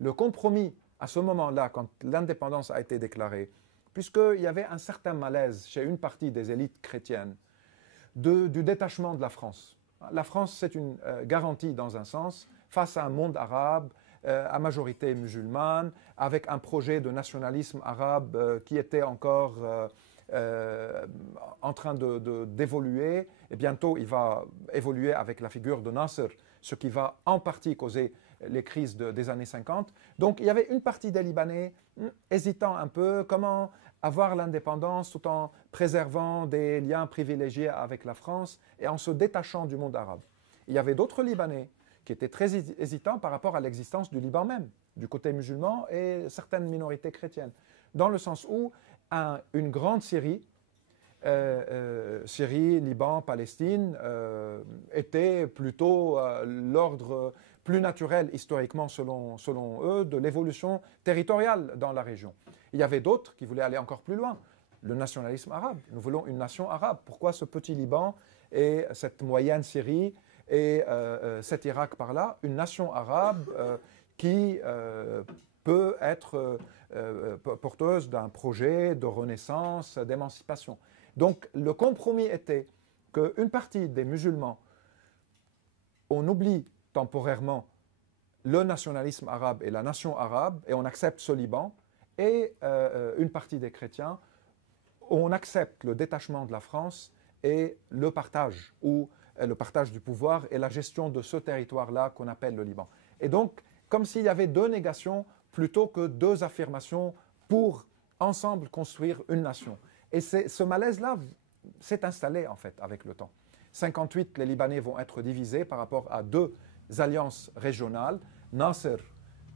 Le compromis, à ce moment-là, quand l'indépendance a été déclarée, puisqu'il y avait un certain malaise chez une partie des élites chrétiennes du détachement de la France. La France, c'est une garantie dans un sens, face à un monde arabe, à majorité musulmane, avec un projet de nationalisme arabe qui était encore en train d'évoluer, et bientôt il va évoluer avec la figure de Nasser, ce qui va en partie causer les crises des années 50. Donc il y avait une partie des Libanais hésitant un peu comment avoir l'indépendance tout en préservant des liens privilégiés avec la France et en se détachant du monde arabe. Il y avait d'autres Libanais qui étaient très hésitants par rapport à l'existence du Liban même, du côté musulman et certaines minorités chrétiennes, dans le sens où une grande Syrie, Syrie, Liban, Palestine, était plutôt l'ordre plus naturel historiquement selon eux de l'évolution territoriale dans la région. Il y avait d'autres qui voulaient aller encore plus loin. Le nationalisme arabe. Nous voulons une nation arabe. Pourquoi ce petit Liban et cette moyenne Syrie et cet Irak par là? Une nation arabe qui peut être porteuse d'un projet de renaissance, d'émancipation. Donc le compromis était qu'une partie des musulmans, on oublie temporairement le nationalisme arabe et la nation arabe et on accepte ce Liban, et une partie des chrétiens, on accepte le détachement de la France et le partage, ou le partage du pouvoir et la gestion de ce territoire-là qu'on appelle le Liban. Et donc, comme s'il y avait deux négations plutôt que deux affirmations pour ensemble construire une nation. Et ce malaise-là s'est installé en fait avec le temps. 58, les Libanais vont être divisés par rapport à deux alliances régionales, Nasser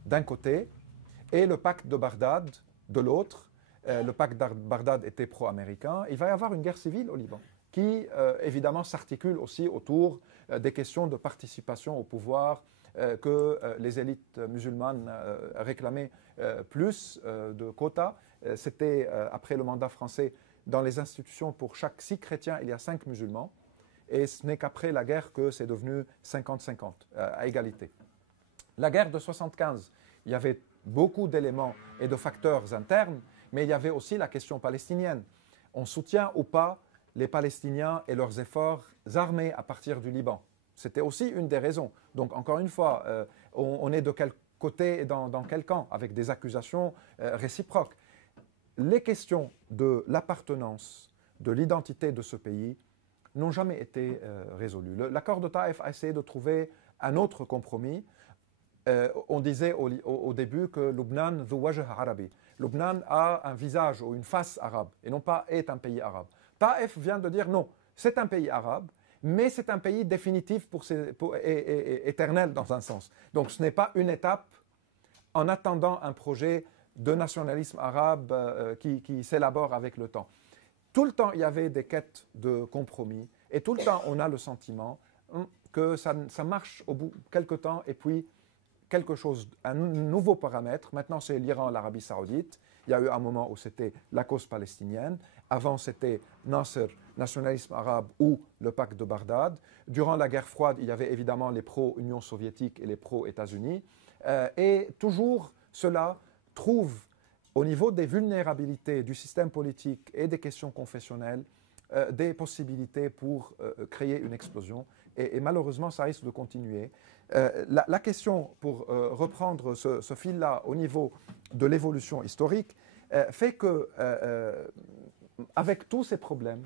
d'un côté et le pacte de Bagdad de l'autre. Le pacte de Bagdad était pro-américain. Il va y avoir une guerre civile au Liban qui évidemment s'articule aussi autour des questions de participation au pouvoir que les élites musulmanes réclamaient plus de quotas. C'était après le mandat français, dans les institutions, pour chaque 6 chrétiens, il y a 5 musulmans. Et ce n'est qu'après la guerre que c'est devenu 50-50, à égalité. La guerre de 75, il y avait beaucoup d'éléments et de facteurs internes, mais il y avait aussi la question palestinienne. On soutient ou pas les Palestiniens et leurs efforts armés à partir du Liban. C'était aussi une des raisons. Donc encore une fois, on est de quel côté et dans quel camp, avec des accusations réciproques. Les questions de l'appartenance, de l'identité de ce pays n'ont jamais été résolues. L'accord de Taïf a essayé de trouver un autre compromis. On disait au début que Lubnan dhu wajh arabi. Lubnan a un visage ou une face arabe et non pas est un pays arabe. Taïf vient de dire non, c'est un pays arabe, mais c'est un pays définitif et éternel dans un sens. Donc ce n'est pas une étape en attendant un projet de nationalisme arabe qui s'élabore avec le temps. Tout le temps, il y avait des quêtes de compromis et tout le temps, on a le sentiment que ça marche au bout de quelque temps et puis quelque chose, un nouveau paramètre. Maintenant, c'est l'Iran, l'Arabie Saoudite. Il y a eu un moment où c'était la cause palestinienne. Avant, c'était Nasser, nationalisme arabe ou le pacte de Bagdad. Durant la guerre froide, il y avait évidemment les pro-Union soviétique et les pro-États-Unis. Et toujours, cela trouve, au niveau des vulnérabilités du système politique et des questions confessionnelles, des possibilités pour créer une explosion. Et malheureusement, ça risque de continuer. La question, pour reprendre ce fil-là au niveau de l'évolution historique, fait que, avec tous ces problèmes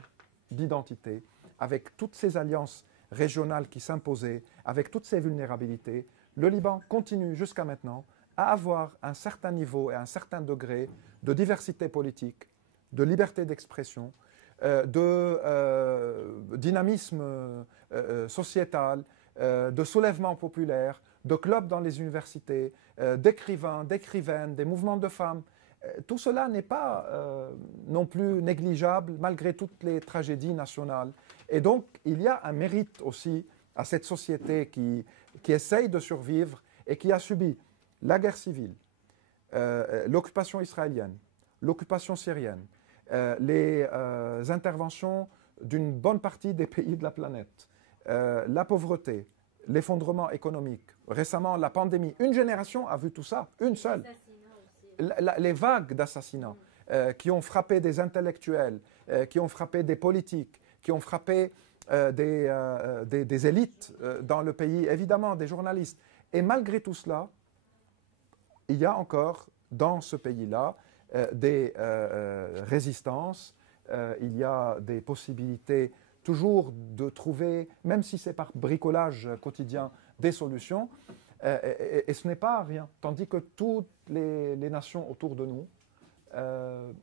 d'identité, avec toutes ces alliances régionales qui s'imposaient, avec toutes ces vulnérabilités, le Liban continue jusqu'à maintenant à avoir un certain niveau et un certain degré de diversité politique, de liberté d'expression, de dynamisme sociétal, de soulèvement populaire, de clubs dans les universités, d'écrivains, d'écrivaines, des mouvements de femmes. tout cela n'est pas non plus négligeable malgré toutes les tragédies nationales. Et donc, il y a un mérite aussi à cette société qui essaye de survivre et qui a subi la guerre civile, l'occupation israélienne, l'occupation syrienne, les interventions d'une bonne partie des pays de la planète, la pauvreté, l'effondrement économique, récemment la pandémie. Une génération a vu tout ça, une seule. Les vagues d'assassinats qui ont frappé des intellectuels, qui ont frappé des politiques, qui ont frappé des élites dans le pays, évidemment des journalistes. Et malgré tout cela, il y a encore dans ce pays-là des résistances, il y a des possibilités toujours de trouver, même si c'est par bricolage quotidien, des solutions. Et ce n'est pas rien. Tandis que toutes les nations autour de nous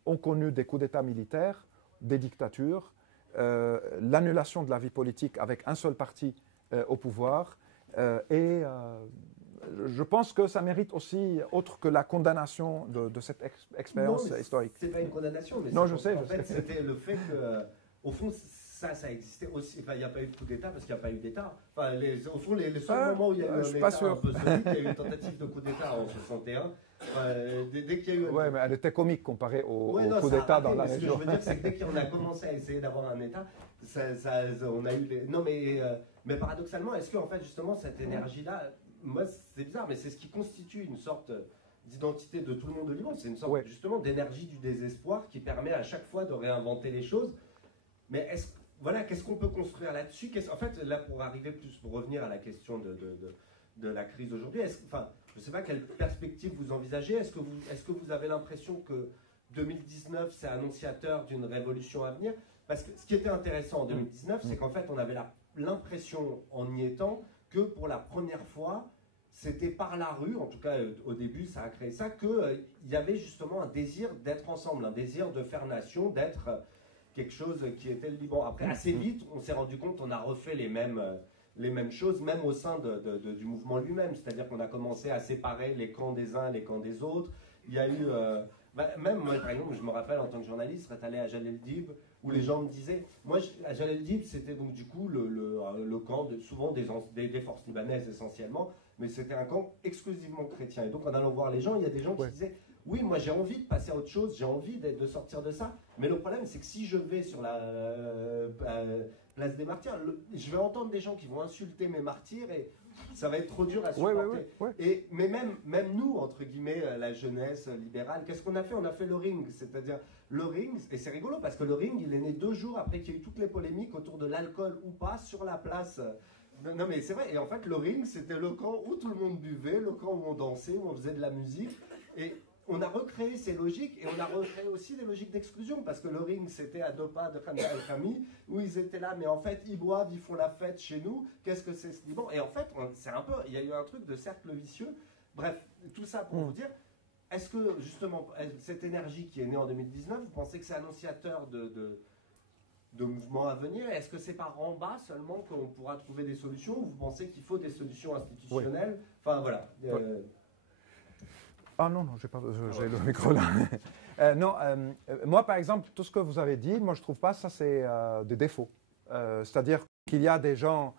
ont connu des coups d'État militaires, des dictatures, l'annulation de la vie politique avec un seul parti au pouvoir. Je pense que ça mérite aussi, autre que la condamnation de cette expérience historique. Ce n'est pas une condamnation, mais non, je sais, en fait, c'était le fait que, au fond, ça existait aussi. Enfin, il n'y a pas eu de coup d'État parce qu'il n'y a pas eu d'État. Enfin, au fond, les seuls moments où il y a eu un État un peu solide, il y a eu une tentative de coup d'État en 61. Dès qu'il y a eu... Oui, mais elle était comique comparée au coup d'État dans la région. Ce que je veux dire, c'est que dès qu'on a commencé à essayer d'avoir un État, on a eu les... Non, mais paradoxalement, est-ce qu'en fait, justement, cette énergie-là, moi, c'est bizarre, mais c'est ce qui constitue une sorte d'identité de tout le monde de Liban. C'est une sorte, justement, d'énergie du désespoir qui permet à chaque fois de réinventer les choses. Mais qu'est-ce qu'on peut construire là-dessus? En fait, là, pour revenir à la question de la crise aujourd'hui, je ne sais pas quelle perspective vous envisagez. Est-ce que vous avez l'impression que 2019, c'est annonciateur d'une révolution à venir? Parce que ce qui était intéressant en 2019, c'est qu'en fait, on avait l'impression, en y étant, que pour la première fois, c'était par la rue, en tout cas au début, ça a créé ça, qu'il y avait justement un désir d'être ensemble, un désir de faire nation, d'être quelque chose qui était le Liban. Après, assez vite, on s'est rendu compte qu'on a refait les mêmes choses, même au sein du mouvement lui-même. C'est-à-dire qu'on a commencé à séparer les camps des uns et les camps des autres. Il y a eu... même moi, par exemple, je me rappelle en tant que journaliste, être allé à Jal el-Dib, où les gens me disaient... Moi, à Jal el-Dib, c'était donc du coup le camp, souvent des forces libanaises essentiellement, mais c'était un camp exclusivement chrétien. Et donc, en allant voir les gens, il y a des gens qui disaient... Oui, moi j'ai envie de passer à autre chose, j'ai envie de sortir de ça. Mais le problème, c'est que si je vais sur la place des martyrs, je vais entendre des gens qui vont insulter mes martyrs et ça va être trop dur à supporter. Mais même nous, entre guillemets, la jeunesse libérale, qu'est-ce qu'on a fait? On a fait le ring. C'est-à-dire, le ring, et c'est rigolo parce que le ring, il est né 2 jours après qu'il y ait eu toutes les polémiques autour de l'alcool ou pas sur la place. Non mais c'est vrai, et en fait, le ring, c'était le camp où tout le monde buvait, le camp où on dansait, où on faisait de la musique. Et on a recréé ces logiques et on a recréé aussi des logiques d'exclusion parce que le ring c'était à 2 pas de Khamza el-Khami où ils étaient là, mais en fait ils boivent, ils font la fête chez nous, qu'est-ce que c'est ce Liban? Et en fait, il y a eu un truc de cercle vicieux. Bref, tout ça pour vous dire, est-ce que justement cette énergie qui est née en 2019, vous pensez que c'est annonciateur de mouvements à venir? Est-ce que c'est par en bas seulement qu'on pourra trouver des solutions ou vous pensez qu'il faut des solutions institutionnelles? Enfin voilà. Ah non, j'ai le micro là. Moi, par exemple, tout ce que vous avez dit, moi, je ne trouve pas ça, c'est des défauts. C'est-à-dire qu'il y a des gens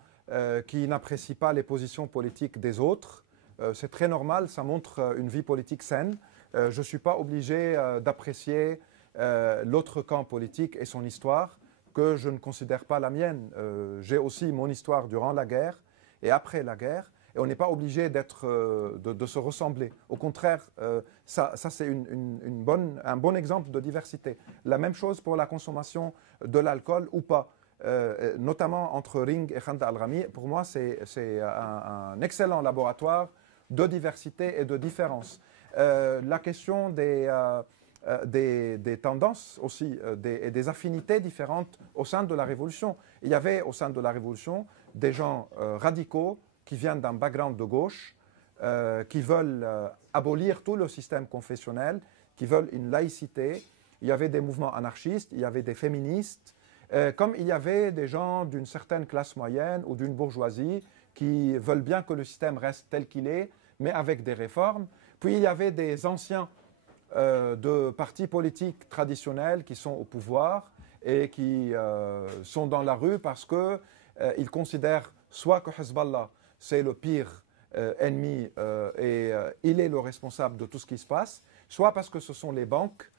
qui n'apprécient pas les positions politiques des autres. C'est très normal, ça montre une vie politique saine. Je ne suis pas obligé d'apprécier l'autre camp politique et son histoire que je ne considère pas la mienne. J'ai aussi mon histoire durant la guerre et après la guerre. Et on n'est pas obligé de se ressembler. Au contraire, ça c'est un bon exemple de diversité. La même chose pour la consommation de l'alcool ou pas. Notamment entre Ring et Khamda al-Rami. Pour moi, c'est un excellent laboratoire de diversité et de différence. La question des tendances aussi et des affinités différentes au sein de la Révolution. Il y avait au sein de la Révolution des gens radicaux qui viennent d'un background de gauche, qui veulent abolir tout le système confessionnel, qui veulent une laïcité. Il y avait des mouvements anarchistes, il y avait des féministes, comme il y avait des gens d'une certaine classe moyenne ou d'une bourgeoisie qui veulent bien que le système reste tel qu'il est, mais avec des réformes. Puis il y avait des anciens de partis politiques traditionnels qui sont au pouvoir et qui sont dans la rue parce qu'ils considèrent soit que Hezbollah, c'est le pire ennemi et il est le responsable de tout ce qui se passe, soit parce que ce sont les banques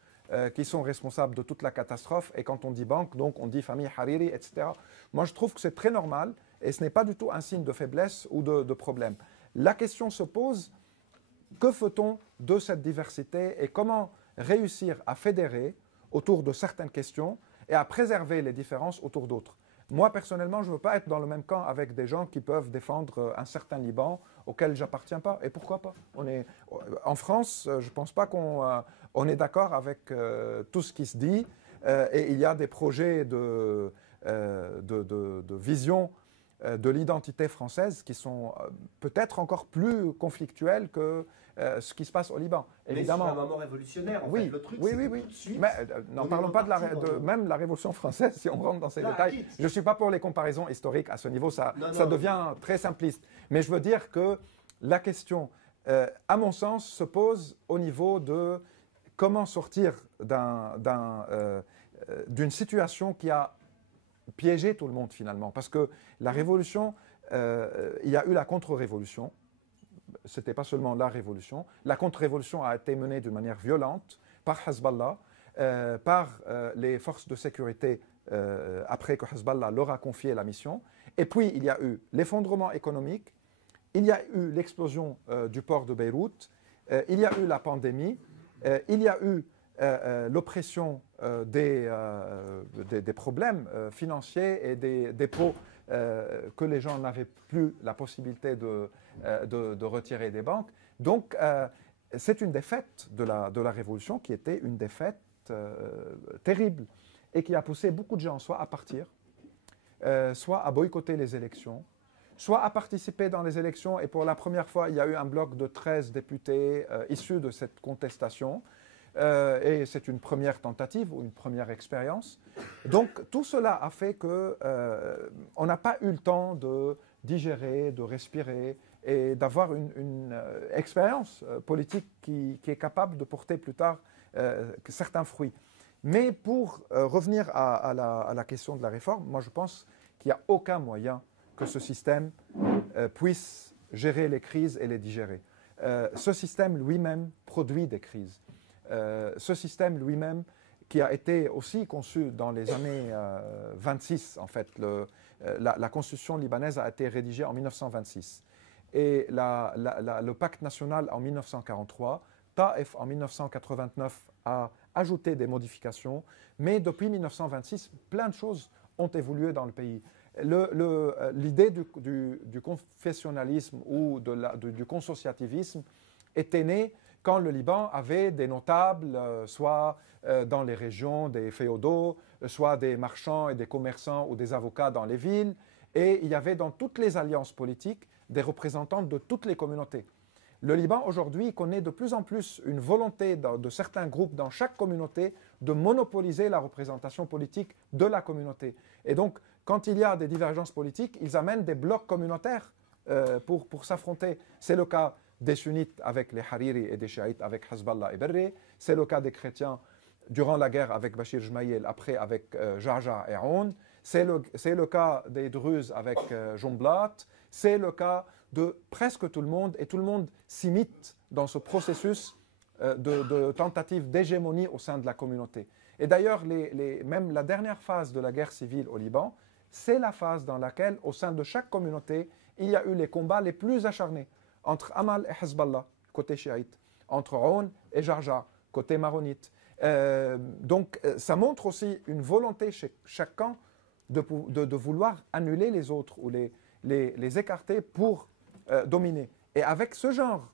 qui sont responsables de toute la catastrophe. Et quand on dit banque, donc on dit famille Hariri, etc. Moi, je trouve que c'est très normal et ce n'est pas du tout un signe de faiblesse ou de problème. La question se pose, que fait-on de cette diversité et comment réussir à fédérer autour de certaines questions et à préserver les différences autour d'autres? Moi, personnellement, je ne veux pas être dans le même camp avec des gens qui peuvent défendre un certain Liban auquel je n'appartiens pas. Et pourquoi pas? En France, je ne pense pas qu'on est d'accord avec tout ce qui se dit. Et il y a des projets de vision de l'identité française qui sont peut-être encore plus conflictuels que ce qui se passe au Liban. Évidemment. Mais c'est un moment révolutionnaire. En oui, fait. Le truc, oui. Tout de suite, mais n'en parlons pas même la Révolution française, si on rentre dans ces détails. Je ne suis pas pour les comparaisons historiques à ce niveau, ça devient très simpliste. Mais je veux dire que la question, à mon sens, se pose au niveau de comment sortir d'une situation qui a piégé tout le monde finalement. Parce que la révolution, il y a eu la contre-révolution. Ce n'était pas seulement la révolution. La contre-révolution a été menée d'une manière violente par Hezbollah, par les forces de sécurité après que Hezbollah leur a confié la mission. Et puis, il y a eu l'effondrement économique, il y a eu l'explosion du port de Beyrouth, il y a eu la pandémie, il y a eu l'oppression des problèmes financiers et des dépôts que les gens n'avaient plus la possibilité de retirer des banques. Donc, c'est une défaite de la Révolution qui était une défaite terrible et qui a poussé beaucoup de gens soit à partir, soit à boycotter les élections, soit à participer dans les élections. Et pour la première fois, il y a eu un bloc de 13 députés issus de cette contestation. Et c'est une première tentative ou une première expérience. Donc tout cela a fait qu'on n'a pas eu le temps de digérer, de respirer et d'avoir une expérience politique qui est capable de porter plus tard certains fruits. Mais pour revenir à la question de la réforme, moi je pense qu'il n'y a aucun moyen que ce système puisse gérer les crises et les digérer. Ce système lui-même produit des crises. Ce système lui-même, qui a été aussi conçu dans les années 26, en fait, la constitution libanaise a été rédigée en 1926. Et le pacte national en 1943, Taif en 1989 a ajouté des modifications, mais depuis 1926, plein de choses ont évolué dans le pays. L'idée du confessionnalisme ou du consociativisme était née quand le Liban avait des notables, soit dans les régions des féodaux, soit des marchands et des commerçants ou des avocats dans les villes, et il y avait dans toutes les alliances politiques des représentants de toutes les communautés. Le Liban aujourd'hui connaît de plus en plus une volonté de certains groupes dans chaque communauté de monopoliser la représentation politique de la communauté. Et donc, quand il y a des divergences politiques, ils amènent des blocs communautaires pour s'affronter. C'est le cas des sunnites avec les Hariri et des chiites avec Hezbollah et Berri. C'est le cas des chrétiens durant la guerre avec Bachir Jmaïel, après avec Jarja et Aoun. C'est le cas des Druzes avec Jumblat. C'est le cas de presque tout le monde, et tout le monde s'imite dans ce processus de tentative d'hégémonie au sein de la communauté. Et d'ailleurs, même la dernière phase de la guerre civile au Liban, c'est la phase dans laquelle, au sein de chaque communauté, il y a eu les combats les plus acharnés entre Amal et Hezbollah, côté chiite, entre Aoun et Jarja, côté maronite. Donc, ça montre aussi une volonté chez chaque camp de vouloir annuler les autres ou les écarter pour dominer. Et avec ce genre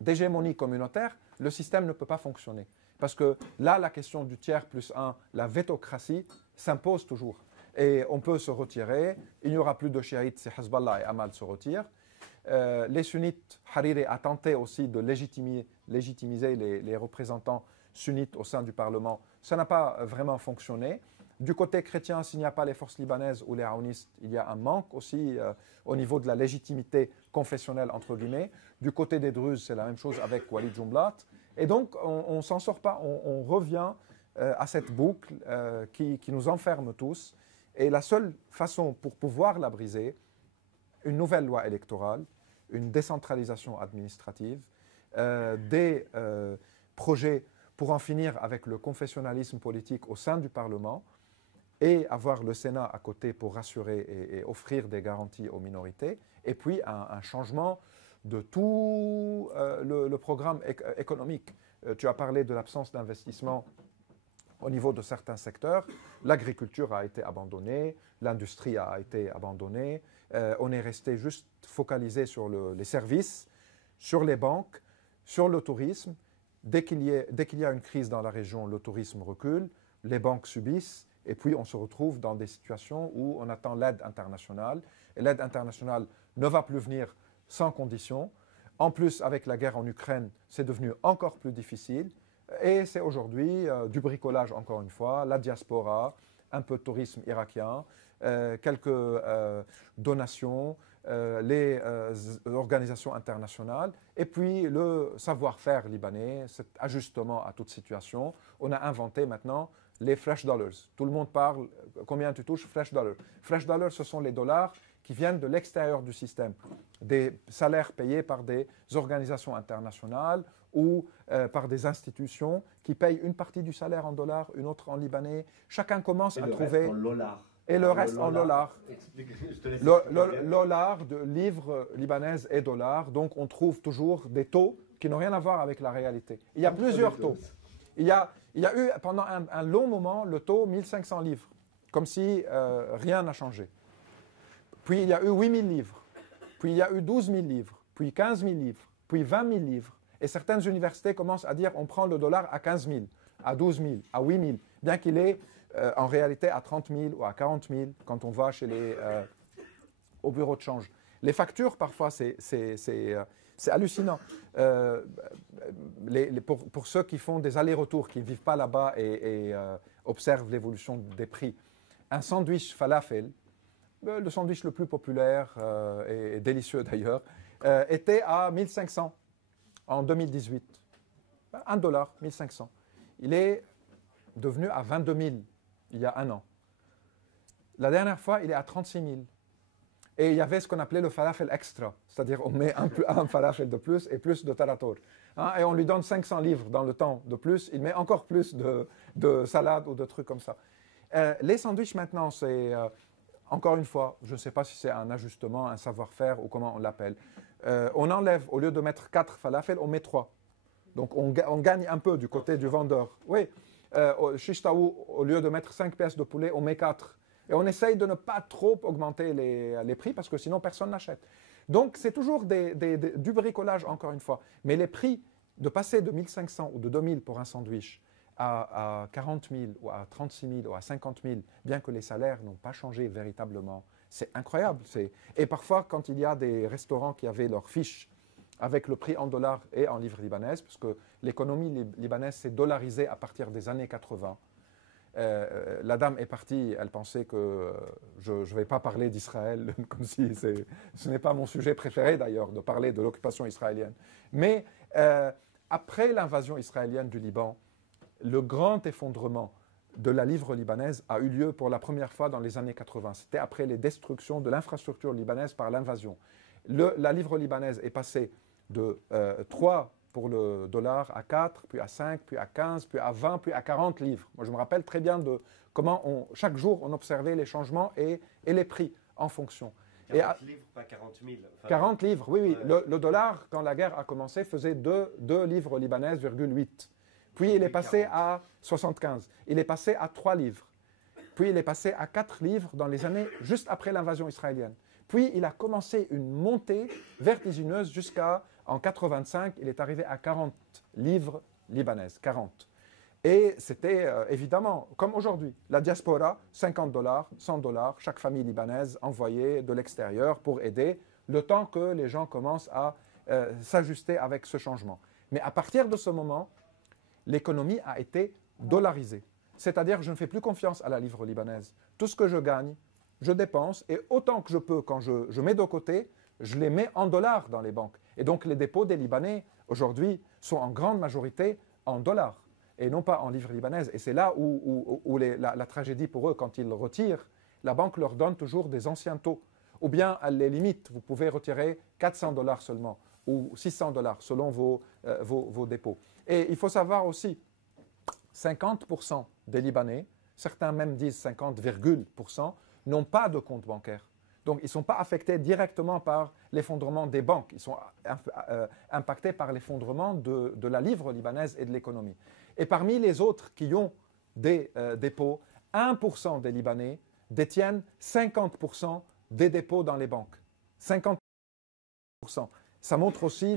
d'hégémonie communautaire, le système ne peut pas fonctionner. Parce que là, la question du tiers plus un, la vétocratie, s'impose toujours. Et on peut se retirer, il n'y aura plus de chiites si Hezbollah et Amal se retirent. Les sunnites, Hariri a tenté aussi de légitimiser les représentants sunnites au sein du Parlement. Ça n'a pas vraiment fonctionné. Du côté chrétien, s'il n'y a pas les forces libanaises ou les aounistes, il y a un manque aussi au niveau de la légitimité confessionnelle, entre guillemets. Du côté des Druzes, c'est la même chose avec Walid Jumblat. Et donc, on ne s'en sort pas, on revient à cette boucle qui nous enferme tous. Et la seule façon pour pouvoir la briser, une nouvelle loi électorale, une décentralisation administrative, des projets pour en finir avec le confessionnalisme politique au sein du Parlement et avoir le Sénat à côté pour rassurer et offrir des garanties aux minorités, et puis un changement de tout le programme économique. Tu as parlé de l'absence d'investissement au niveau de certains secteurs. L'agriculture a été abandonnée, l'industrie a été abandonnée, on est resté juste focalisé sur les services, sur les banques, sur le tourisme. Dès qu'il y a une crise dans la région, le tourisme recule, les banques subissent, et puis on se retrouve dans des situations où on attend l'aide internationale. Et l'aide internationale ne va plus venir sans condition. En plus, avec la guerre en Ukraine, c'est devenu encore plus difficile. Et c'est aujourd'hui du bricolage, encore une fois, la diaspora, un peu de tourisme irakien, quelques donations, les organisations internationales, et puis le savoir-faire libanais, cet ajustement à toute situation. On a inventé maintenant les fresh dollars. Tout le monde parle, combien tu touches, fresh dollars. Fresh dollars, ce sont les dollars qui viennent de l'extérieur du système, des salaires payés par des organisations internationales ou par des institutions qui payent une partie du salaire en dollars, une autre en libanais. Chacun commence à trouver... Et le reste en dollars. L'ollar de livres libanaises et dollars. Donc on trouve toujours des taux qui n'ont rien à voir avec la réalité. Il y a plusieurs taux. Il y a eu pendant un long moment le taux 1500 livres, comme si rien n'a changé. Puis il y a eu 8000 livres, puis il y a eu 12 000 livres, puis 15 000 livres, puis 20 000 livres. Et certaines universités commencent à dire on prend le dollar à 15 000, à 12 000, à 8 000, bien qu'il est en réalité à 30 000 ou à 40 000 quand on va au bureau de change. Les factures, parfois, c'est hallucinant. Pour ceux qui font des allers-retours, qui ne vivent pas là-bas et observent l'évolution des prix, un sandwich falafel, le sandwich le plus populaire et délicieux d'ailleurs, était à 1500 en 2018. $1, 1500. Il est devenu à 22 000 il y a un an. La dernière fois, il est à 36 000. Et il y avait ce qu'on appelait le falafel extra, c'est-à-dire on met un falafel de plus et plus de tarator. Hein, et on lui donne 500 livres dans le temps de plus, il met encore plus de salade ou de trucs comme ça. Les sandwichs maintenant, c'est, encore une fois, je ne sais pas si c'est un ajustement, un savoir-faire ou comment on l'appelle. On enlève, au lieu de mettre 4 falafels, on met 3. Donc on gagne un peu du côté du vendeur. Oui, au shish taouk, au lieu de mettre 5 pièces de poulet, on met 4. Et on essaye de ne pas trop augmenter les prix parce que sinon personne n'achète. Donc c'est toujours du bricolage encore une fois. Mais les prix, de passer de 1500 ou de 2000 pour un sandwich à 40 000 ou à 36 000 ou à 50 000, bien que les salaires n'ont pas changé véritablement, c'est incroyable. Et parfois quand il y a des restaurants qui avaient leurs fiches avec le prix en dollars et en livres libanaises, parce que l'économie libanaise s'est dollarisée à partir des années 80. La dame est partie, elle pensait que je ne vais pas parler d'Israël, comme si ce n'est pas mon sujet préféré d'ailleurs, de parler de l'occupation israélienne. Mais après l'invasion israélienne du Liban, le grand effondrement de la livre libanaise a eu lieu pour la première fois dans les années 80. C'était après les destructions de l'infrastructure libanaise par l'invasion. La livre libanaise est passée de 3 pour le dollar à 4, puis à 5, puis à 15, puis à 20, puis à 40 livres. Moi, je me rappelle très bien de comment chaque jour on observait les changements et les prix en fonction. 40 livres, pas 40 000. Enfin, 40 livres, oui, oui. Le dollar, quand la guerre a commencé, faisait 2 livres libanaises, 8. Puis il est passé à 75. Il est passé à 3 livres. Puis il est passé à 4 livres dans les années juste après l'invasion israélienne. Puis il a commencé une montée vertigineuse jusqu'à, en 85, il est arrivé à 40 livres libanaises, 40. Et c'était évidemment, comme aujourd'hui, la diaspora, 50 $, 100 $, chaque famille libanaise envoyée de l'extérieur pour aider, le temps que les gens commencent à s'ajuster avec ce changement. Mais à partir de ce moment, l'économie a été dollarisée. c'est-à-dire que je ne fais plus confiance à la livre libanaise. Tout ce que je gagne, je dépense, et autant que je peux, quand je mets de côté, je les mets en dollars dans les banques. Et donc les dépôts des Libanais, aujourd'hui, sont en grande majorité en dollars, et non pas en livres libanaises. Et c'est là où la tragédie pour eux, quand ils retirent, la banque leur donne toujours des anciens taux. Ou bien, à les limites, vous pouvez retirer 400 dollars seulement, ou 600 dollars selon vos dépôts. Et il faut savoir aussi, 50% des Libanais, certains même disent 50,%, n'ont pas de compte bancaire. Donc, ils ne sont pas affectés directement par l'effondrement des banques. Ils sont impactés par l'effondrement de la livre libanaise et de l'économie. Et parmi les autres qui ont des dépôts, 1% des Libanais détiennent 50% des dépôts dans les banques. 50%. Ça montre aussi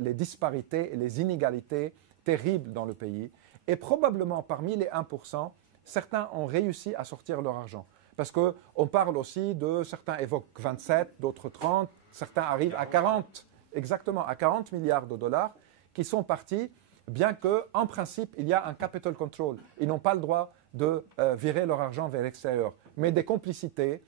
les disparités et les inégalités terribles dans le pays. Et probablement, parmi les 1%, certains ont réussi à sortir leur argent. Parce qu'on parle aussi de, certains évoquent 27, d'autres 30, certains arrivent à 40, exactement, à 40 milliards de dollars qui sont partis, bien qu'en principe, il y a un capital control. Ils n'ont pas le droit de virer leur argent vers l'extérieur. Mais des complicités,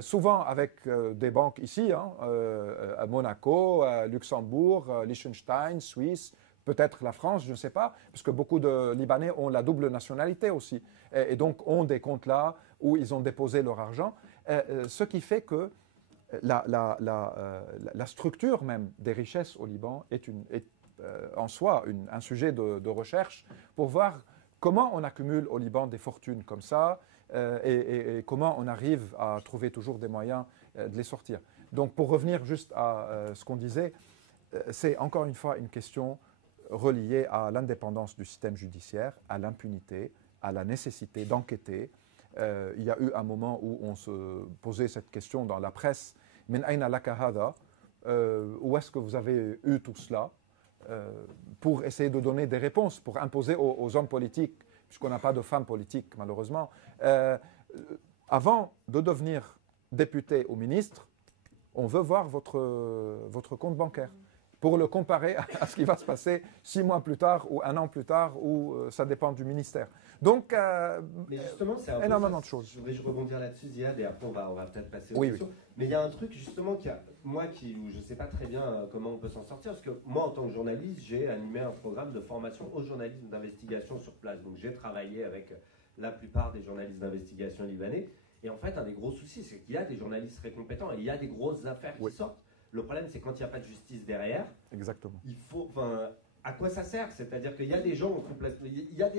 souvent avec des banques ici, à Monaco, à Luxembourg, Liechtenstein, Suisse, peut-être la France, je ne sais pas, parce que beaucoup de Libanais ont la double nationalité aussi, et donc ont des comptes là où ils ont déposé leur argent, ce qui fait que la structure même des richesses au Liban est en soi un sujet de recherche pour voir comment on accumule au Liban des fortunes comme ça et comment on arrive à trouver toujours des moyens de les sortir. Donc pour revenir juste à ce qu'on disait, c'est encore une fois une question reliée à l'indépendance du système judiciaire, à l'impunité, à la nécessité d'enquêter. Il y a eu un moment où on se posait cette question dans la presse, « Min ayna laka hada » où est-ce que vous avez eu tout cela pour essayer de donner des réponses, pour imposer aux hommes politiques, puisqu'on n'a pas de femmes politiques malheureusement. Avant de devenir député ou ministre, on veut voir votre compte bancaire pour le comparer à ce qui va se passer 6 mois plus tard ou 1 an plus tard, ou ça dépend du ministère. Donc, mais justement, c'est énormément de choses. Je vais rebondir là-dessus, Ziad, et après on va peut-être passer aux oui, questions. Oui. Mais il y a un truc justement où je ne sais pas très bien comment on peut s'en sortir, parce que moi, en tant que journaliste, j'ai animé un programme de formation au journalisme d'investigation sur place. Donc j'ai travaillé avec la plupart des journalistes d'investigation libanais. Et en fait, un des gros soucis, c'est qu'il y a des journalistes très compétents et il y a des grosses affaires qui sortent. Le problème, c'est quand il n'y a pas de justice derrière. Exactement. À quoi ça sert? C'est-à-dire qu'il y a des gens complètement.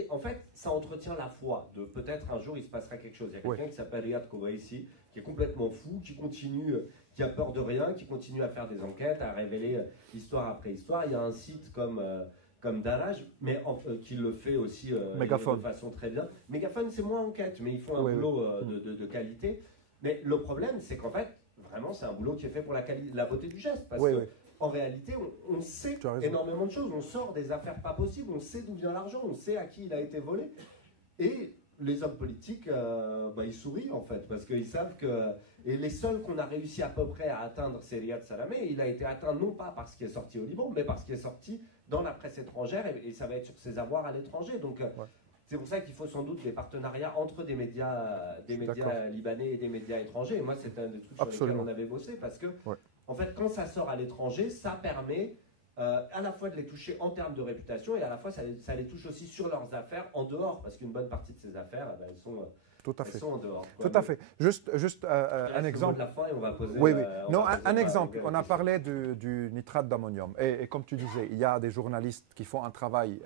En fait, ça entretient la foi de peut-être un jour il se passera quelque chose. Il y a quelqu'un qui s'appelle Riyad Kobayashi, qui est complètement fou, qui continue, qui a peur de rien, qui continue à faire des enquêtes, à révéler histoire après histoire. Il y a un site comme Daraj, mais qui le fait aussi de façon très bien. Mégaphone, c'est moins enquête, mais ils font un boulot de qualité. Mais le problème, c'est qu'en fait, vraiment, c'est un boulot qui est fait pour la beauté du geste. Parce que, en réalité, on sait énormément de choses. On sort des affaires pas possibles. On sait d'où vient l'argent. On sait à qui il a été volé. Et les hommes politiques, ils sourient, en fait. Parce qu'ils savent que... Et les seuls qu'on a réussi à peu près à atteindre, c'est Riyad Salamé. Il a été atteint non pas parce qu'il est sorti au Liban, mais parce qu'il est sorti dans la presse étrangère. Et ça va être sur ses avoirs à l'étranger. Donc... C'est pour ça qu'il faut sans doute des partenariats entre des médias libanais et des médias étrangers. Et moi, c'est un des trucs sur lesquels on avait bossé parce que, en fait, quand ça sort à l'étranger, ça permet à la fois de les toucher en termes de réputation et à la fois ça les touche aussi sur leurs affaires en dehors, parce qu'une bonne partie de ces affaires, elles sont en dehors. Tout à fait. Juste un exemple. De la fin et on va poser, un exemple. On a parlé du nitrate d'ammonium. Et comme tu disais, il y a des journalistes qui font un travail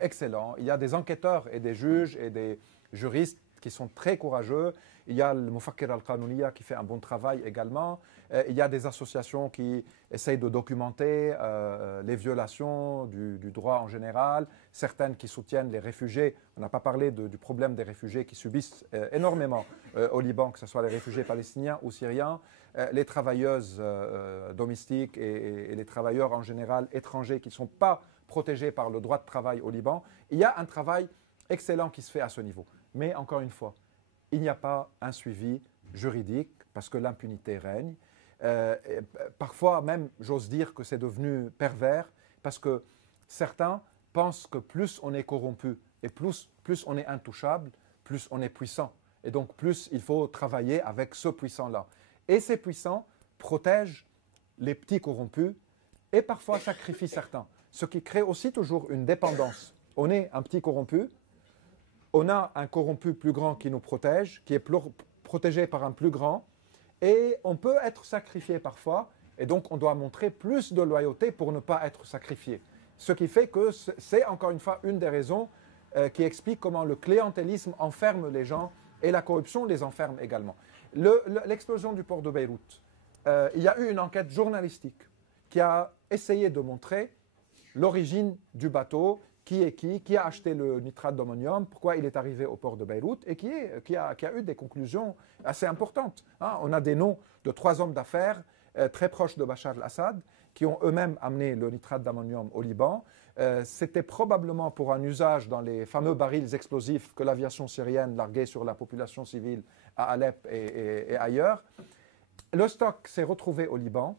excellent. Il y a des enquêteurs et des juges et des juristes qui sont très courageux. Il y a le Mufakkir al-Qanounia qui fait un bon travail également. Il y a des associations qui essayent de documenter les violations du droit en général, certaines qui soutiennent les réfugiés. On n'a pas parlé du problème des réfugiés qui subissent énormément au Liban, que ce soit les réfugiés palestiniens ou syriens, les travailleuses domestiques et les travailleurs en général étrangers qui ne sont pas protégés par le droit de travail au Liban. Il y a un travail excellent qui se fait à ce niveau. Mais encore une fois, il n'y a pas un suivi juridique parce que l'impunité règne. Parfois même, j'ose dire que c'est devenu pervers parce que certains pensent que plus on est corrompu et plus on est intouchable, plus on est puissant. Et donc plus il faut travailler avec ce puissant-là. Et ces puissants protègent les petits corrompus et parfois sacrifient certains. Ce qui crée aussi toujours une dépendance. On est un petit corrompu, on a un corrompu plus grand qui nous protège, qui est protégé par un plus grand, et on peut être sacrifié parfois, et donc on doit montrer plus de loyauté pour ne pas être sacrifié. Ce qui fait que c'est encore une fois une des raisons qui explique comment le clientélisme enferme les gens et la corruption les enferme également. L'explosion du port de Beyrouth, il y a eu une enquête journalistique qui a essayé de montrer l'origine du bateau, qui a acheté le nitrate d'ammonium, pourquoi il est arrivé au port de Beyrouth et qui a eu des conclusions assez importantes. Hein. On a des noms de 3 hommes d'affaires très proches de Bachar el-Assad qui ont eux-mêmes amené le nitrate d'ammonium au Liban. C'était probablement pour un usage dans les fameux barils explosifs que l'aviation syrienne larguait sur la population civile à Alep et ailleurs. Le stock s'est retrouvé au Liban.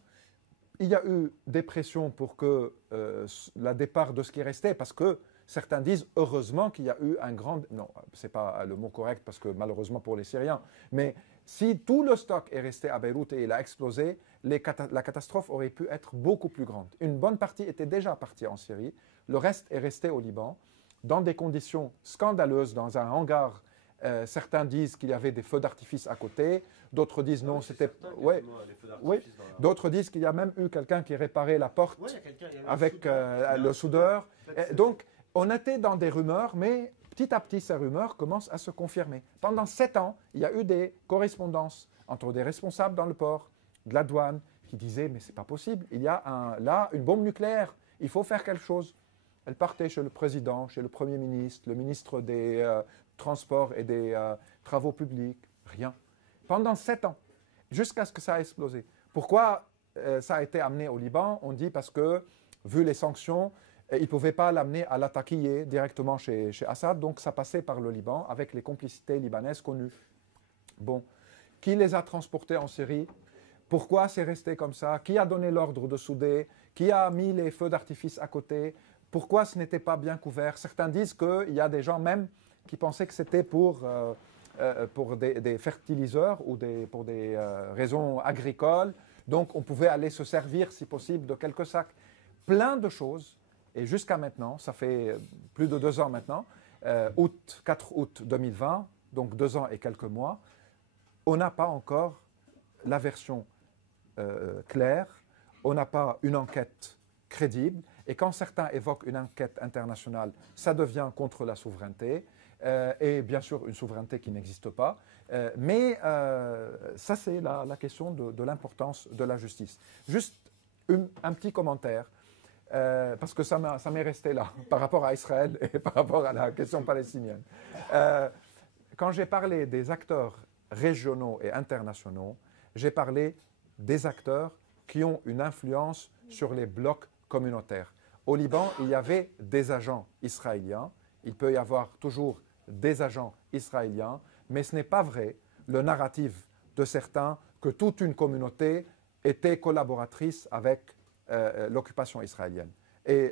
Il y a eu des pressions pour que le départ de ce qui restait, parce que certains disent heureusement qu'il y a eu un grand... Non, ce n'est pas le mot correct, parce que malheureusement pour les Syriens, mais si tout le stock est resté à Beyrouth et il a explosé, la catastrophe aurait pu être beaucoup plus grande. Une bonne partie était déjà partie en Syrie, le reste est resté au Liban, dans des conditions scandaleuses, dans un hangar. Certains disent qu'il y avait des feux d'artifice à côté, d'autres disent non, c'était... Ouais, oui. D'autres disent qu'il y a même eu quelqu'un qui réparait la porte avec le soudeur. Donc, on était dans des rumeurs, mais petit à petit, ces rumeurs commencent à se confirmer. Pendant 7 ans, il y a eu des correspondances entre des responsables dans le port, de la douane, qui disaient « mais c'est pas possible, il y a là une bombe nucléaire, il faut faire quelque chose ». Elle partait chez le président, chez le Premier ministre, le ministre des Transports et des Travaux publics, rien. Pendant 7 ans, jusqu'à ce que ça a explosé. Pourquoi ça a été amené au Liban? On dit parce que, vu les sanctions, ils ne pouvaient pas l'amener à l'attaquer directement chez Assad, donc ça passait par le Liban avec les complicités libanaises connues. Bon, qui les a transportés en Syrie? Pourquoi c'est resté comme ça? Qui a donné l'ordre de souder? Qui a mis les feux d'artifice à côté? Pourquoi ce n'était pas bien couvert? Certains disent qu'il y a des gens même qui pensaient que c'était pour des fertiliseurs ou pour des raisons agricoles. Donc on pouvait aller se servir, si possible, de quelques sacs. Plein de choses. Et jusqu'à maintenant, ça fait plus de 2 ans maintenant, 4 août 2020, donc 2 ans et quelques mois, on n'a pas encore la version claire, on n'a pas une enquête crédible. Et quand certains évoquent une enquête internationale, ça devient contre la souveraineté, et bien sûr une souveraineté qui n'existe pas. Mais ça, c'est la question de l'importance de la justice. Juste un petit commentaire, parce que ça m'est resté là, par rapport à Israël et par rapport à la question palestinienne. Quand j'ai parlé des acteurs régionaux et internationaux, j'ai parlé des acteurs qui ont une influence sur les blocs communautaires. Au Liban, il y avait des agents israéliens. Il peut y avoir toujours des agents israéliens, mais ce n'est pas vrai, le narratif de certains, que toute une communauté était collaboratrice avec l'occupation israélienne. Et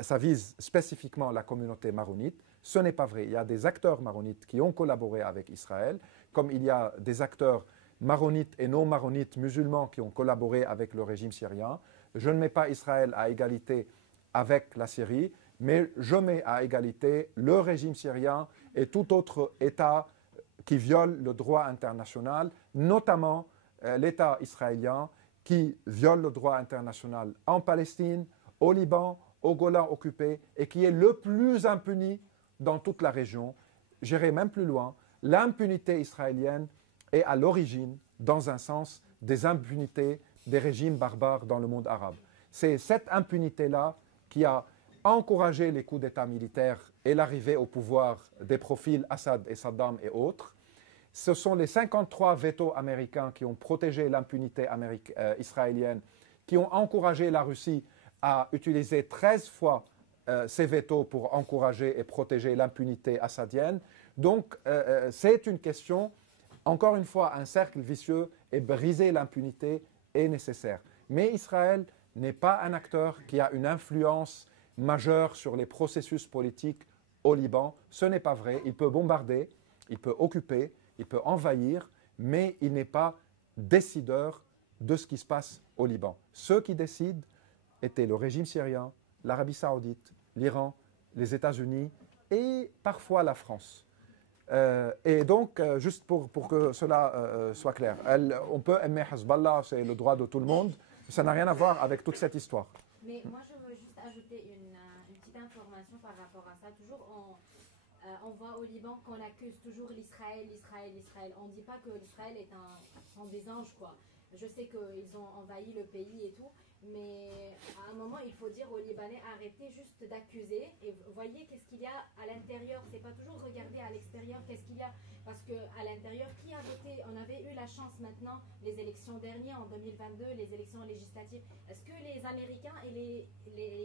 ça vise spécifiquement la communauté maronite. Ce n'est pas vrai. Il y a des acteurs maronites qui ont collaboré avec Israël, comme il y a des acteurs maronites et non maronites musulmans qui ont collaboré avec le régime syrien. Je ne mets pas Israël à égalité avec la Syrie, mais je mets à égalité le régime syrien et tout autre État qui viole le droit international, notamment l'État israélien qui viole le droit international en Palestine, au Liban, au Golan occupé, et qui est le plus impuni dans toute la région. J'irai même plus loin. L'impunité israélienne est à l'origine, dans un sens, des impunités des régimes barbares dans le monde arabe. C'est cette impunité-là qui a encouragé les coups d'État militaires et l'arrivée au pouvoir des profils Assad et Saddam et autres. Ce sont les 53 vétos américains qui ont protégé l'impunité israélienne, qui ont encouragé la Russie à utiliser 13 fois ces vétos pour encourager et protéger l'impunité assadienne. Donc, c'est une question, encore une fois, un cercle vicieux, et briser l'impunité est nécessaire. Mais Israël n'est pas un acteur qui a une influence majeure sur les processus politiques au Liban. Ce n'est pas vrai. Il peut bombarder, il peut occuper, il peut envahir, mais il n'est pas décideur de ce qui se passe au Liban. Ceux qui décident étaient le régime syrien, l'Arabie saoudite, l'Iran, les États-Unis et parfois la France. Et donc, juste pour que cela soit clair, on peut aimer Hezbollah, c'est le droit de tout le monde, ça n'a rien à voir avec toute cette histoire. Mais moi, je veux juste ajouter une petite information par rapport à ça. Toujours, on voit au Liban qu'on accuse toujours l'Israël. On ne dit pas que l'Israël sont des anges, quoi. Je sais qu'ils ont envahi le pays et tout, mais à un moment, il faut dire aux Libanais, arrêtez juste d'accuser et voyez qu'est-ce qu'il y a à l'intérieur. C'est pas toujours regarder à l'extérieur qu'est-ce qu'il y a, parce qu'à l'intérieur, qui a voté? On avait eu la chance maintenant, les élections dernières, en 2022, les élections législatives. Est-ce que les Américains et les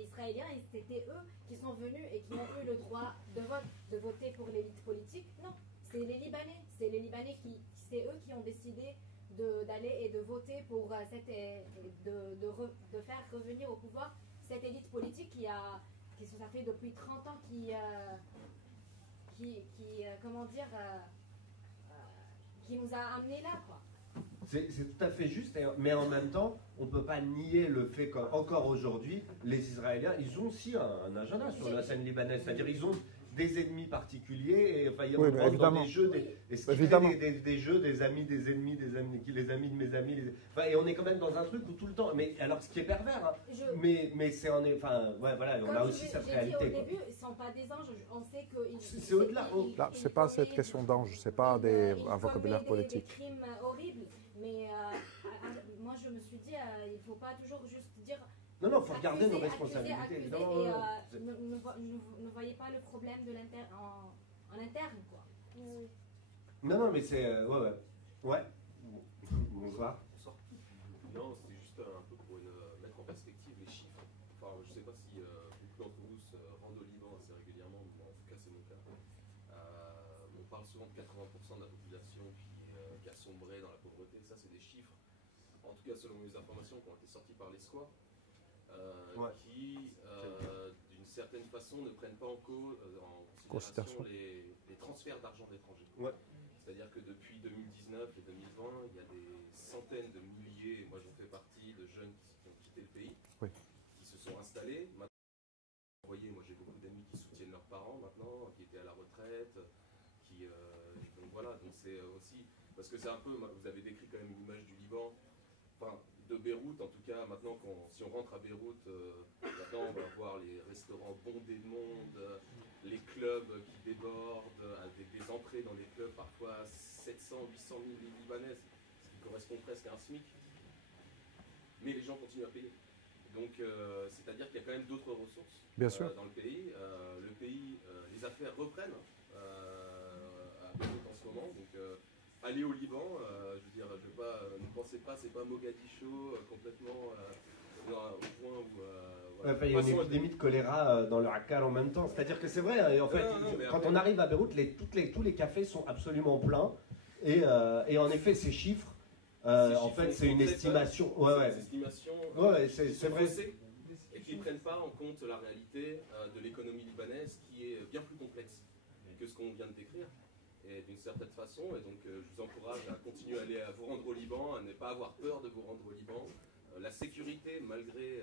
Israéliens, c'était eux qui sont venus et qui ont eu le droit de vote, de voter pour l'élite politique? Non, c'est les Libanais. C'est les Libanais c'est eux qui ont décidé d'aller et de voter pour de faire revenir au pouvoir cette élite politique ça fait depuis 30 ans qui nous a amenés là, quoi. C'est tout à fait juste, mais en même temps, on ne peut pas nier le fait qu'encore aujourd'hui, les Israéliens, ils ont aussi un agenda sur la scène libanaise, c'est-à-dire ils ont des ennemis particuliers, et enfin, il y a dans des jeux, des jeux, des amis, des ennemis, les amis de mes amis, et on est quand même dans un truc où tout le temps, mais alors ce qui est pervers, hein, mais c'est enfin, ouais, voilà, on a aussi cette réalité. Au début, ils ne sont pas des anges, on sait que c'est au-delà. Là, c'est pas cette question d'ange, c'est pas un vocabulaire politique. Des crimes horribles, mais moi je me suis dit, il ne faut pas toujours juste dire. Non, il faut regarder nos responsabilités. Ne voyez pas le problème en interne, quoi. Non, mais c'est... ouais. Bonsoir. Non, c'était juste un peu pour mettre en perspective les chiffres. Enfin, je ne sais pas si beaucoup d'entre vous se rendent au Liban assez régulièrement, mais en tout cas c'est mon cas. On parle souvent de 80% de la population qui a sombré dans la pauvreté. Ça, c'est des chiffres, en tout cas selon les informations qui ont été sorties par les SCOA. Qui, d'une certaine façon, ne prennent pas en considération les transferts d'argent d'étrangers. Ouais. C'est-à-dire que depuis 2019 et 2020, il y a des centaines de milliers, moi j'en fais partie, de jeunes qui ont quitté le pays, qui se sont installés. Maintenant, vous voyez, moi j'ai beaucoup d'amis qui soutiennent leurs parents maintenant, qui étaient à la retraite, donc voilà, donc c'est aussi, parce que c'est un peu, vous avez décrit quand même l'image du Liban, enfin, de Beyrouth, en tout cas, maintenant, si on rentre à Beyrouth, maintenant on va voir les restaurants bondés de monde, les clubs qui débordent, avec des entrées dans les clubs, parfois 700, 800 000 Libanaises, ce qui correspond presque à un SMIC. Mais les gens continuent à payer. Donc, c'est-à-dire qu'il y a quand même d'autres ressources dans le pays. Les affaires reprennent à Beyrouth en ce moment. Donc, aller au Liban, je veux dire, ne pensez pas, c'est pas Mogadiscio complètement au point où. Voilà. Il y a une épidémie de choléra dans le Akkar en même temps. C'est-à-dire que c'est vrai, et en fait, quand on arrive à Beyrouth, tous les cafés sont absolument pleins. Et en effet, ces chiffres, en fait, c'est une estimation. C'est vrai. Et qui ne prennent pas en compte la réalité de l'économie libanaise qui est bien plus complexe que ce qu'on vient de décrire. Et d'une certaine façon, et donc je vous encourage à continuer à aller à vous rendre au Liban, à ne pas avoir peur de vous rendre au Liban. La sécurité, malgré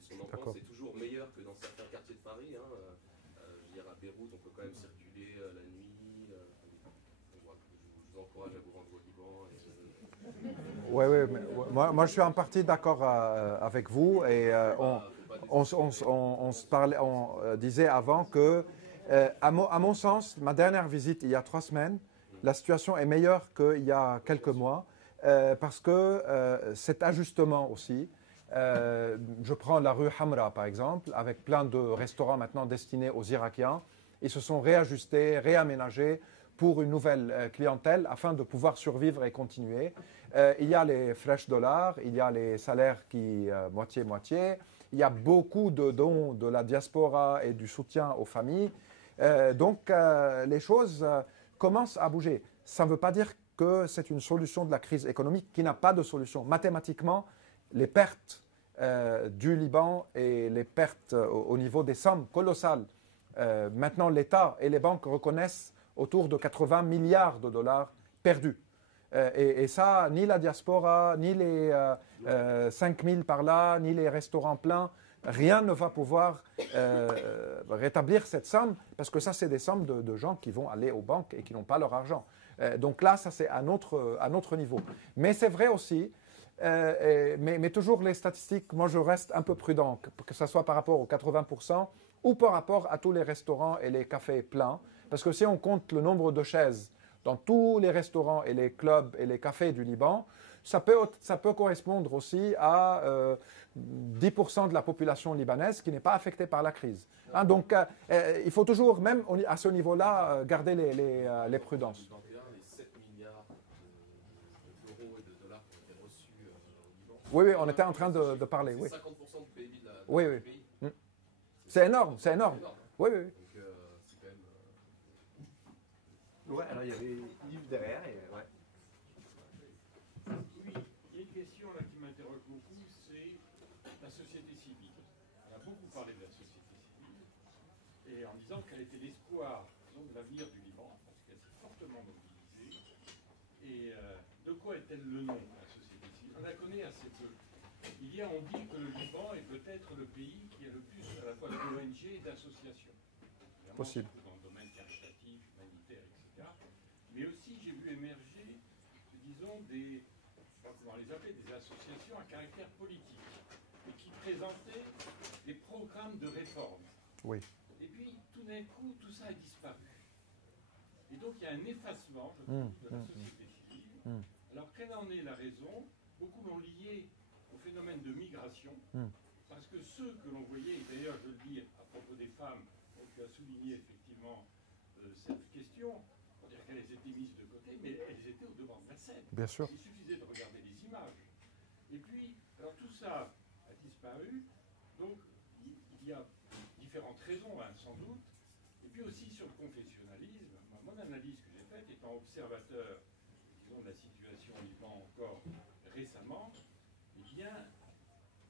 son enfance, est toujours meilleure que dans certains quartiers de Paris. Je veux dire, à Beyrouth, on peut quand même circuler la nuit. Je vous encourage à vous rendre au Liban. Oui, moi je suis en partie d'accord avec vous. Et on disait avant que, à mon sens, ma dernière visite il y a 3 semaines, la situation est meilleure qu'il y a quelques mois, parce que cet ajustement aussi, je prends la rue Hamra par exemple, avec plein de restaurants maintenant destinés aux Irakiens, ils se sont réajustés, réaménagés pour une nouvelle clientèle afin de pouvoir survivre et continuer. Il y a les fresh dollars, il y a les salaires qui moitié-moitié, il y a beaucoup de dons de la diaspora et du soutien aux familles. Donc les choses commencent à bouger. Ça ne veut pas dire que c'est une solution de la crise économique qui n'a pas de solution. Mathématiquement, les pertes du Liban et les pertes au niveau des sommes colossales Maintenant, l'État et les banques reconnaissent autour de 80 milliards de dollars perdus. Et ça, ni la diaspora, ni les 5 000 par là, ni les restaurants pleins, rien ne va pouvoir rétablir cette somme, parce que ça, c'est des sommes de gens qui vont aller aux banques et qui n'ont pas leur argent. Donc là, ça, c'est à notre niveau. Mais c'est vrai aussi, mais toujours les statistiques, moi, je reste un peu prudent, que ce soit par rapport aux 80% ou par rapport à tous les restaurants et les cafés pleins, parce que si on compte le nombre de chaises dans tous les restaurants et les clubs et les cafés du Liban, ça peut correspondre aussi à 10% de la population libanaise qui n'est pas affectée par la crise. Hein, donc, il faut toujours, même à ce niveau-là, garder les prudences. Dans les 7 milliards d'euros et de dollars qui ont été reçus au Liban. Oui, on était en train de parler. Oui. 50% du PIB du oui. pays. C'est énorme, c'est énorme. Oui. Donc, c'est quand même. Ouais, alors il y avait Yves derrière. Ouais. Oui, il y a une question là qui m'interroge beaucoup, c'est la société civile. On a beaucoup parlé de la société civile, et en disant quel était l'espoir de l'avenir du Liban, parce qu'elle s'est fortement mobilisée. Et de quoi est-elle le nom, la société civile? On la connaît assez peu. On dit que le Liban est peut-être le pays qui a le plus à la fois d'ONG et d'associations. Possible. Dans le domaine caritatif, humanitaire, etc. Mais aussi, j'ai vu émerger, disons, je ne sais pas comment les appeler, des associations à caractère politique, et qui présentaient des programmes de réforme. Oui. Et puis, tout d'un coup, tout ça a disparu. Et donc, il y a un effacement, je trouve, de la société civile. Alors, quelle en est la raison? Beaucoup l'ont lié au phénomène de migration, parce que ceux que l'on voyait, et d'ailleurs, je le dis à propos des femmes, donc tu as souligné effectivement cette question, pour dire qu'elles étaient mises de côté, mais elles étaient au devant de la scène. Bien sûr. Il suffisait de regarder les images. Et puis, alors tout ça a disparu, donc il y a différentes raisons, hein, sans doute, et puis aussi sur le confessionnalisme. Mon analyse que j'ai faite, étant observateur, disons, de la situation au Liban encore récemment, eh bien,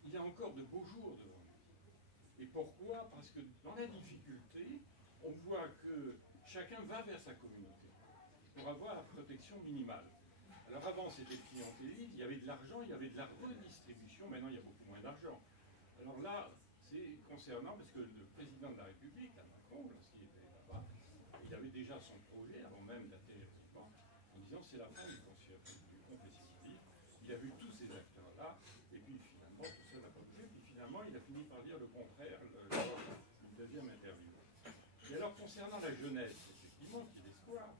il y a encore de beaux jours devant nous. Et pourquoi? Parce que dans la difficulté, on voit que chacun va vers sa communauté pour avoir la protection minimale. Alors avant, c'était le clientélisme, il y avait de l'argent, il y avait de la redistribution, maintenant il y a beaucoup moins d'argent. Alors là, c'est concernant, parce que le président de la République, Macron, lorsqu'il était là-bas, il avait déjà son projet, avant même d'atterrir au Liban, en disant c'est la fin du confessionnalisme. Il a vu tous ces acteurs-là, et puis finalement, tout ça n'a pas bougé, puis finalement, il a fini par dire le contraire, une deuxième interview. Et alors, concernant la jeunesse, effectivement, qui est l'espoir,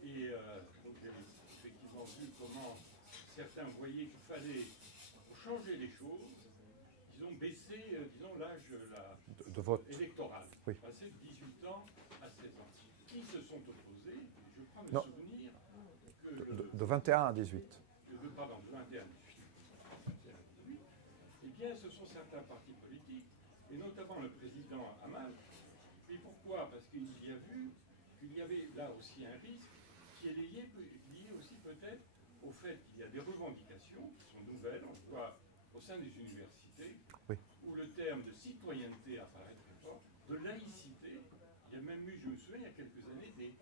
et donc j'avais effectivement vu comment certains voyaient qu'il fallait, pour changer les choses, disons, baisser, disons, l'âge de vote électoral, oui. Passer de 18 ans à 16 ans. Qui se sont opposés, je prends le souvenir que... De 21 à 18. Pardon, de 21 à 18. Eh bien, ce sont certains partis politiques, et notamment le président Hamad. Et pourquoi? Parce qu'il y a vu qu'il y avait là aussi un risque qui est lié aussi peut-être au fait qu'il y a des revendications qui sont nouvelles, on voit au sein des universités, oui. Où le terme de citoyenneté apparaît très fort, de laïcité. Il y a même eu, je me souviens, il y a quelques années, des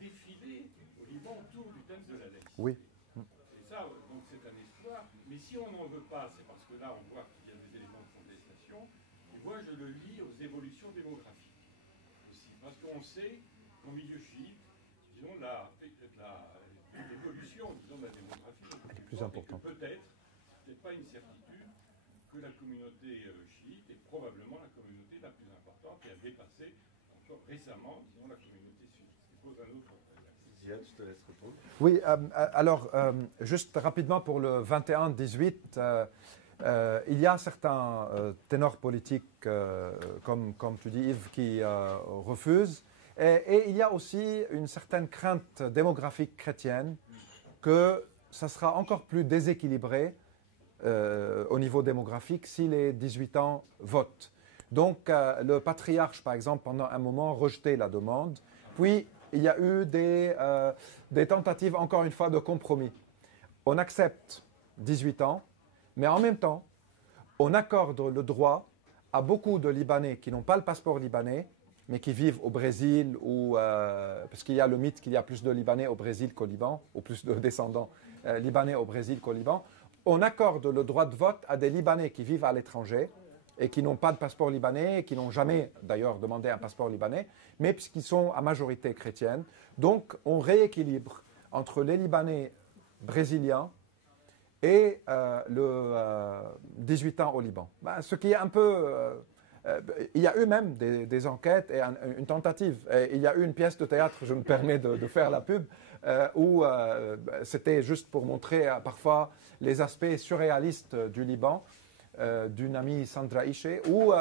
défilés au Liban autour du thème de la laïcité. Oui. Et ça, donc c'est un espoir. Mais si on n'en veut pas, c'est parce que là, on voit qu'il y a des éléments de contestation. Et moi, je le lis aux évolutions démographiques aussi. Parce qu'on sait qu'au milieu chiite, disons, l'évolution, disons, de la démographie est plus importante. Peut-être, c'est pas une certitude, que la communauté chiite est probablement la communauté la plus importante et a dépassé encore récemment, disons, la communauté sunnite. Ce qui pose un autre problème. Ziad, je te laisse répondre. Oui, alors, juste rapidement pour le 21-18, il y a certains ténors politiques, comme tu dis Yves, qui refusent. Et il y a aussi une certaine crainte démographique chrétienne que ça sera encore plus déséquilibré au niveau démographique si les 18 ans votent. Donc, le patriarche, par exemple, pendant un moment, rejetait la demande. Puis, il y a eu des tentatives, encore une fois, de compromis. On accepte 18 ans, mais en même temps, on accorde le droit à beaucoup de Libanais qui n'ont pas le passeport libanais mais qui vivent au Brésil, parce qu'il y a le mythe qu'il y a plus de Libanais au Brésil qu'au Liban, ou plus de descendants Libanais au Brésil qu'au Liban. On accorde le droit de vote à des Libanais qui vivent à l'étranger et qui n'ont pas de passeport libanais, et qui n'ont jamais d'ailleurs demandé un passeport libanais, mais puisqu'ils sont à majorité chrétienne. Donc on rééquilibre entre les Libanais brésiliens et 18 ans au Liban. Ce qui est un peu... il y a eu même des enquêtes et une tentative. Et il y a eu une pièce de théâtre, je me permets de faire la pub, où c'était juste pour montrer parfois les aspects surréalistes du Liban, d'une amie Sandra Ishe, où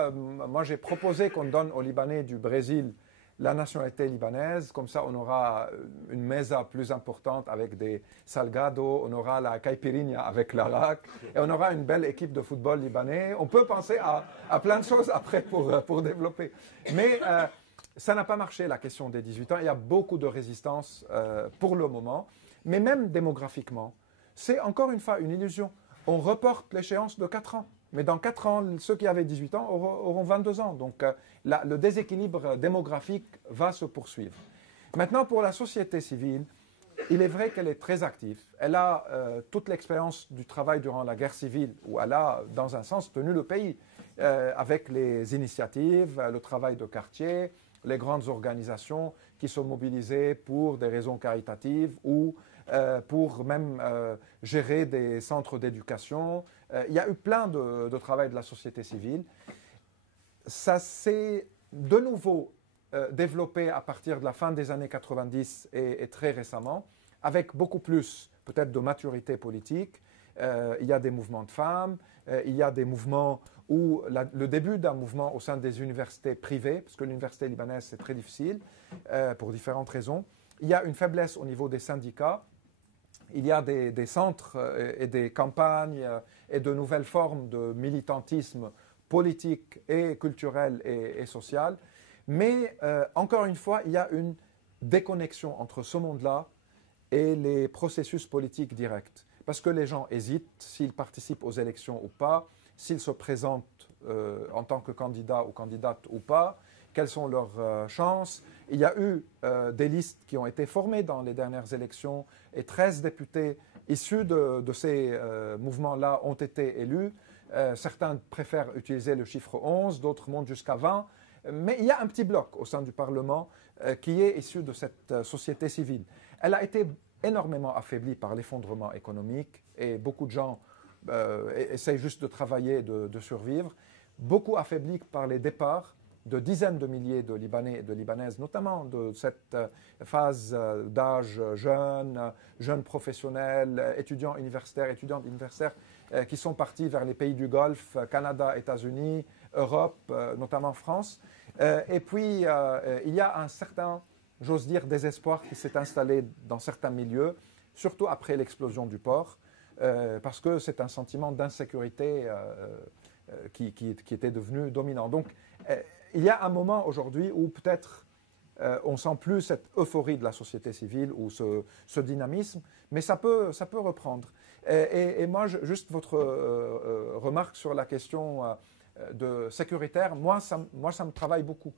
moi j'ai proposé qu'on donne aux Libanais du Brésil la nationalité libanaise, comme ça on aura une mesa plus importante avec des salgado, on aura la caipirinha avec l'arak, et on aura une belle équipe de football libanais. On peut penser à plein de choses après pour développer. Mais ça n'a pas marché, la question des 18 ans. Il y a beaucoup de résistance pour le moment, mais même démographiquement, c'est encore une fois une illusion. On reporte l'échéance de 4 ans. Mais dans 4 ans, ceux qui avaient 18 ans auront 22 ans. Donc le déséquilibre démographique va se poursuivre. Maintenant, pour la société civile, il est vrai qu'elle est très active. Elle a toute l'expérience du travail durant la guerre civile, où elle a, dans un sens, tenu le pays, avec les initiatives, le travail de quartier, les grandes organisations qui sont mobilisées pour des raisons caritatives ou pour même gérer des centres d'éducation. Il y a eu plein de travail de la société civile. Ça s'est de nouveau développé à partir de la fin des années 90 et très récemment, avec beaucoup plus peut-être de maturité politique. Il y a des mouvements de femmes, il y a des mouvements où le début d'un mouvement au sein des universités privées, parce que l'université libanaise c'est très difficile pour différentes raisons. Il y a une faiblesse au niveau des syndicats. Il y a des centres et des campagnes et de nouvelles formes de militantisme politique et culturel et social. Mais encore une fois, il y a une déconnexion entre ce monde-là et les processus politiques directs. Parce que les gens hésitent s'ils participent aux élections ou pas, s'ils se présentent en tant que candidat ou candidate ou pas, quelles sont leurs chances. Il y a eu des listes qui ont été formées dans les dernières élections et 13 députés issus de ces mouvements-là ont été élus. Certains préfèrent utiliser le chiffre 11, d'autres montent jusqu'à 20. Mais il y a un petit bloc au sein du Parlement qui est issu de cette société civile. Elle a été énormément affaiblie par l'effondrement économique et beaucoup de gens essayent juste de travailler, de survivre. Beaucoup affaiblie par les départs de dizaines de milliers de Libanais et de Libanaises, notamment de cette phase d'âge jeunes professionnels, étudiants universitaires, étudiantes universitaires, qui sont partis vers les pays du Golfe, Canada, États-Unis, Europe, notamment France. Et puis, il y a un certain, j'ose dire, désespoir qui s'est installé dans certains milieux, surtout après l'explosion du port, parce que c'est un sentiment d'insécurité qui était devenu dominant. Donc, il y a un moment aujourd'hui où peut-être on ne sent plus cette euphorie de la société civile ou ce dynamisme, mais ça peut reprendre. Et moi, juste votre remarque sur la question de sécuritaire, moi, ça me travaille beaucoup.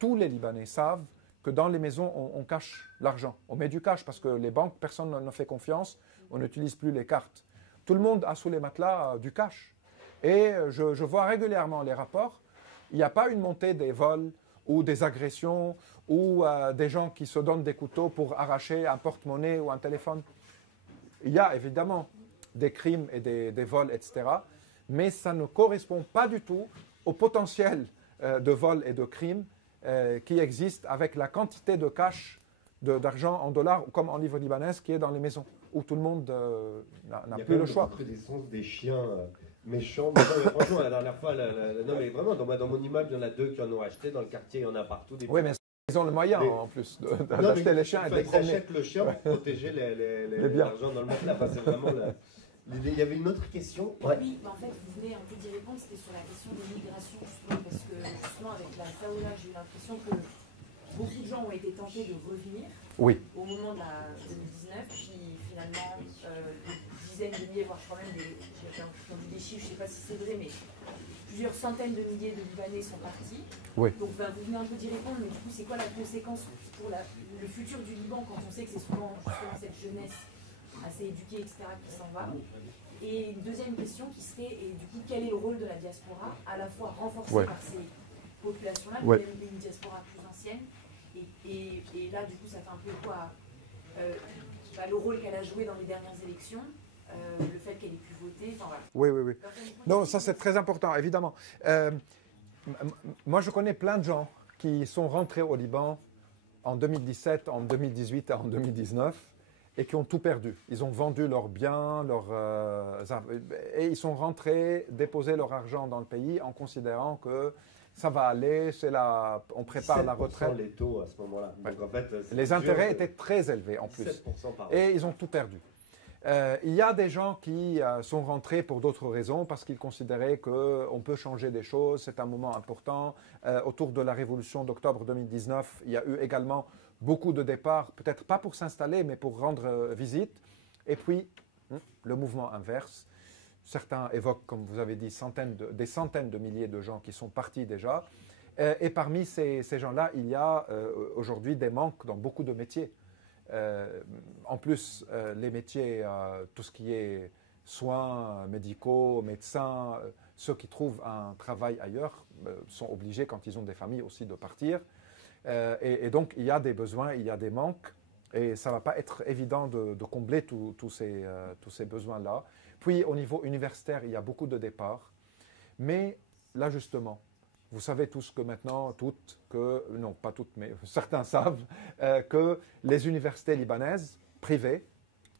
Tous les Libanais savent que dans les maisons, on cache l'argent. On met du cash parce que les banques, personne ne fait confiance, on n'utilise plus les cartes. Tout le monde a sous les matelas du cash. Et je vois régulièrement les rapports. Il n'y a pas une montée des vols ou des agressions ou des gens qui se donnent des couteaux pour arracher un porte-monnaie ou un téléphone. Il y a évidemment des crimes et des vols, etc. Mais ça ne correspond pas du tout au potentiel de vol et de crimes qui existe avec la quantité de cash, d'argent en dollars, comme en livre libanais, qui est dans les maisons, où tout le monde n'a plus le choix. Il y a recrudescence des chiens méchants. Mais franchement, la dernière fois, non mais vraiment, dans mon immeuble, il y en a 2 qui en ont acheté. Dans le quartier, il y en a partout. Oui, mais ils ont le moyen en plus d'acheter les chiens et de les promener. Ils achètent le chien pour protéger l'argent dans le matelas. Enfin, c'est vraiment il y avait une autre question. Ouais. Oui, en fait, vous venez un peu d'y répondre, c'était sur la question des migrations, justement, parce que justement, avec la Saoula, j'ai eu l'impression que beaucoup de gens ont été tentés de revenir au moment de la 2019, puis finalement, des dizaines de milliers, voire je crois même j'ai entendu des chiffres, je ne sais pas si c'est vrai, mais plusieurs centaines de milliers de Libanais sont partis. Oui. Donc vous venez un peu d'y répondre, mais du coup, c'est quoi la conséquence pour le futur du Liban quand on sait que c'est souvent justement cette jeunesse assez éduquée, etc., qui s'en va? Et une deuxième question qui serait, et du coup, quel est le rôle de la diaspora, à la fois renforcée par ces populations-là, mais même une diaspora plus ancienne, et là, du coup, ça fait un peu quoi le rôle qu'elle a joué dans les dernières élections, le fait qu'elle ait pu voter, enfin voilà. Oui. Non, ça c'est très important, évidemment. Moi, je connais plein de gens qui sont rentrés au Liban en 2017, en 2018 et en 2019 et qui ont tout perdu. Ils ont vendu leurs biens, et ils sont rentrés, déposé leur argent dans le pays en considérant que ça va aller, on prépare la retraite. Les taux à ce moment-là. Donc, en fait, les intérêts étaient très élevés en plus. Et ils ont tout perdu. Il y a des gens qui sont rentrés pour d'autres raisons, parce qu'ils considéraient qu'on peut changer des choses, c'est un moment important. Autour de la révolution d'octobre 2019, il y a eu également beaucoup de départs, peut-être pas pour s'installer, mais pour rendre visite. Et puis, le mouvement inverse. Certains évoquent, comme vous avez dit, des centaines de milliers de gens qui sont partis déjà. Et parmi ces gens-là, il y a aujourd'hui des manques dans beaucoup de métiers. En plus, les métiers, tout ce qui est soins médicaux, médecins, ceux qui trouvent un travail ailleurs sont obligés, quand ils ont des familles aussi, de partir. Et donc, il y a des besoins, il y a des manques, et ça ne va pas être évident de combler tous ces besoins-là. Puis, au niveau universitaire, il y a beaucoup de départs. Mais là, justement, vous savez tous que maintenant, non pas toutes, mais certains savent, que les universités libanaises privées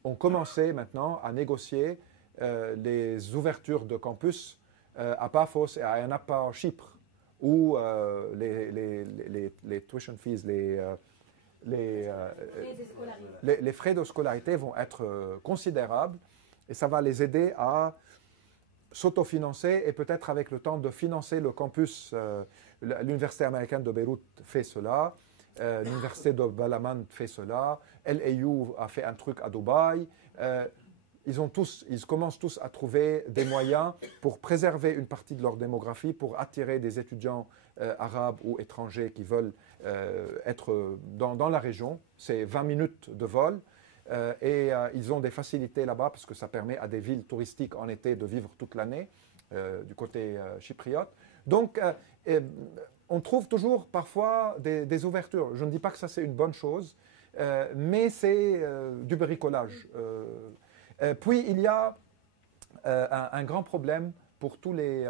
ont commencé maintenant à négocier les ouvertures de campus à Paphos et à Anapa en Chypre, où les tuition fees, les frais de scolarité vont être considérables, et ça va les aider à s'autofinancer et peut-être avec le temps de financer le campus. L'Université américaine de Beyrouth fait cela, l'Université de Balaman fait cela, LAU a fait un truc à Dubaï. Ils commencent tous à trouver des moyens pour préserver une partie de leur démographie, pour attirer des étudiants arabes ou étrangers qui veulent être dans la région. C'est 20 minutes de vol. Et ils ont des facilités là-bas parce que ça permet à des villes touristiques en été de vivre toute l'année du côté chypriote. Donc, on trouve toujours parfois des ouvertures. Je ne dis pas que ça c'est une bonne chose, mais c'est du bricolage. Puis, il y a un grand problème pour tous les...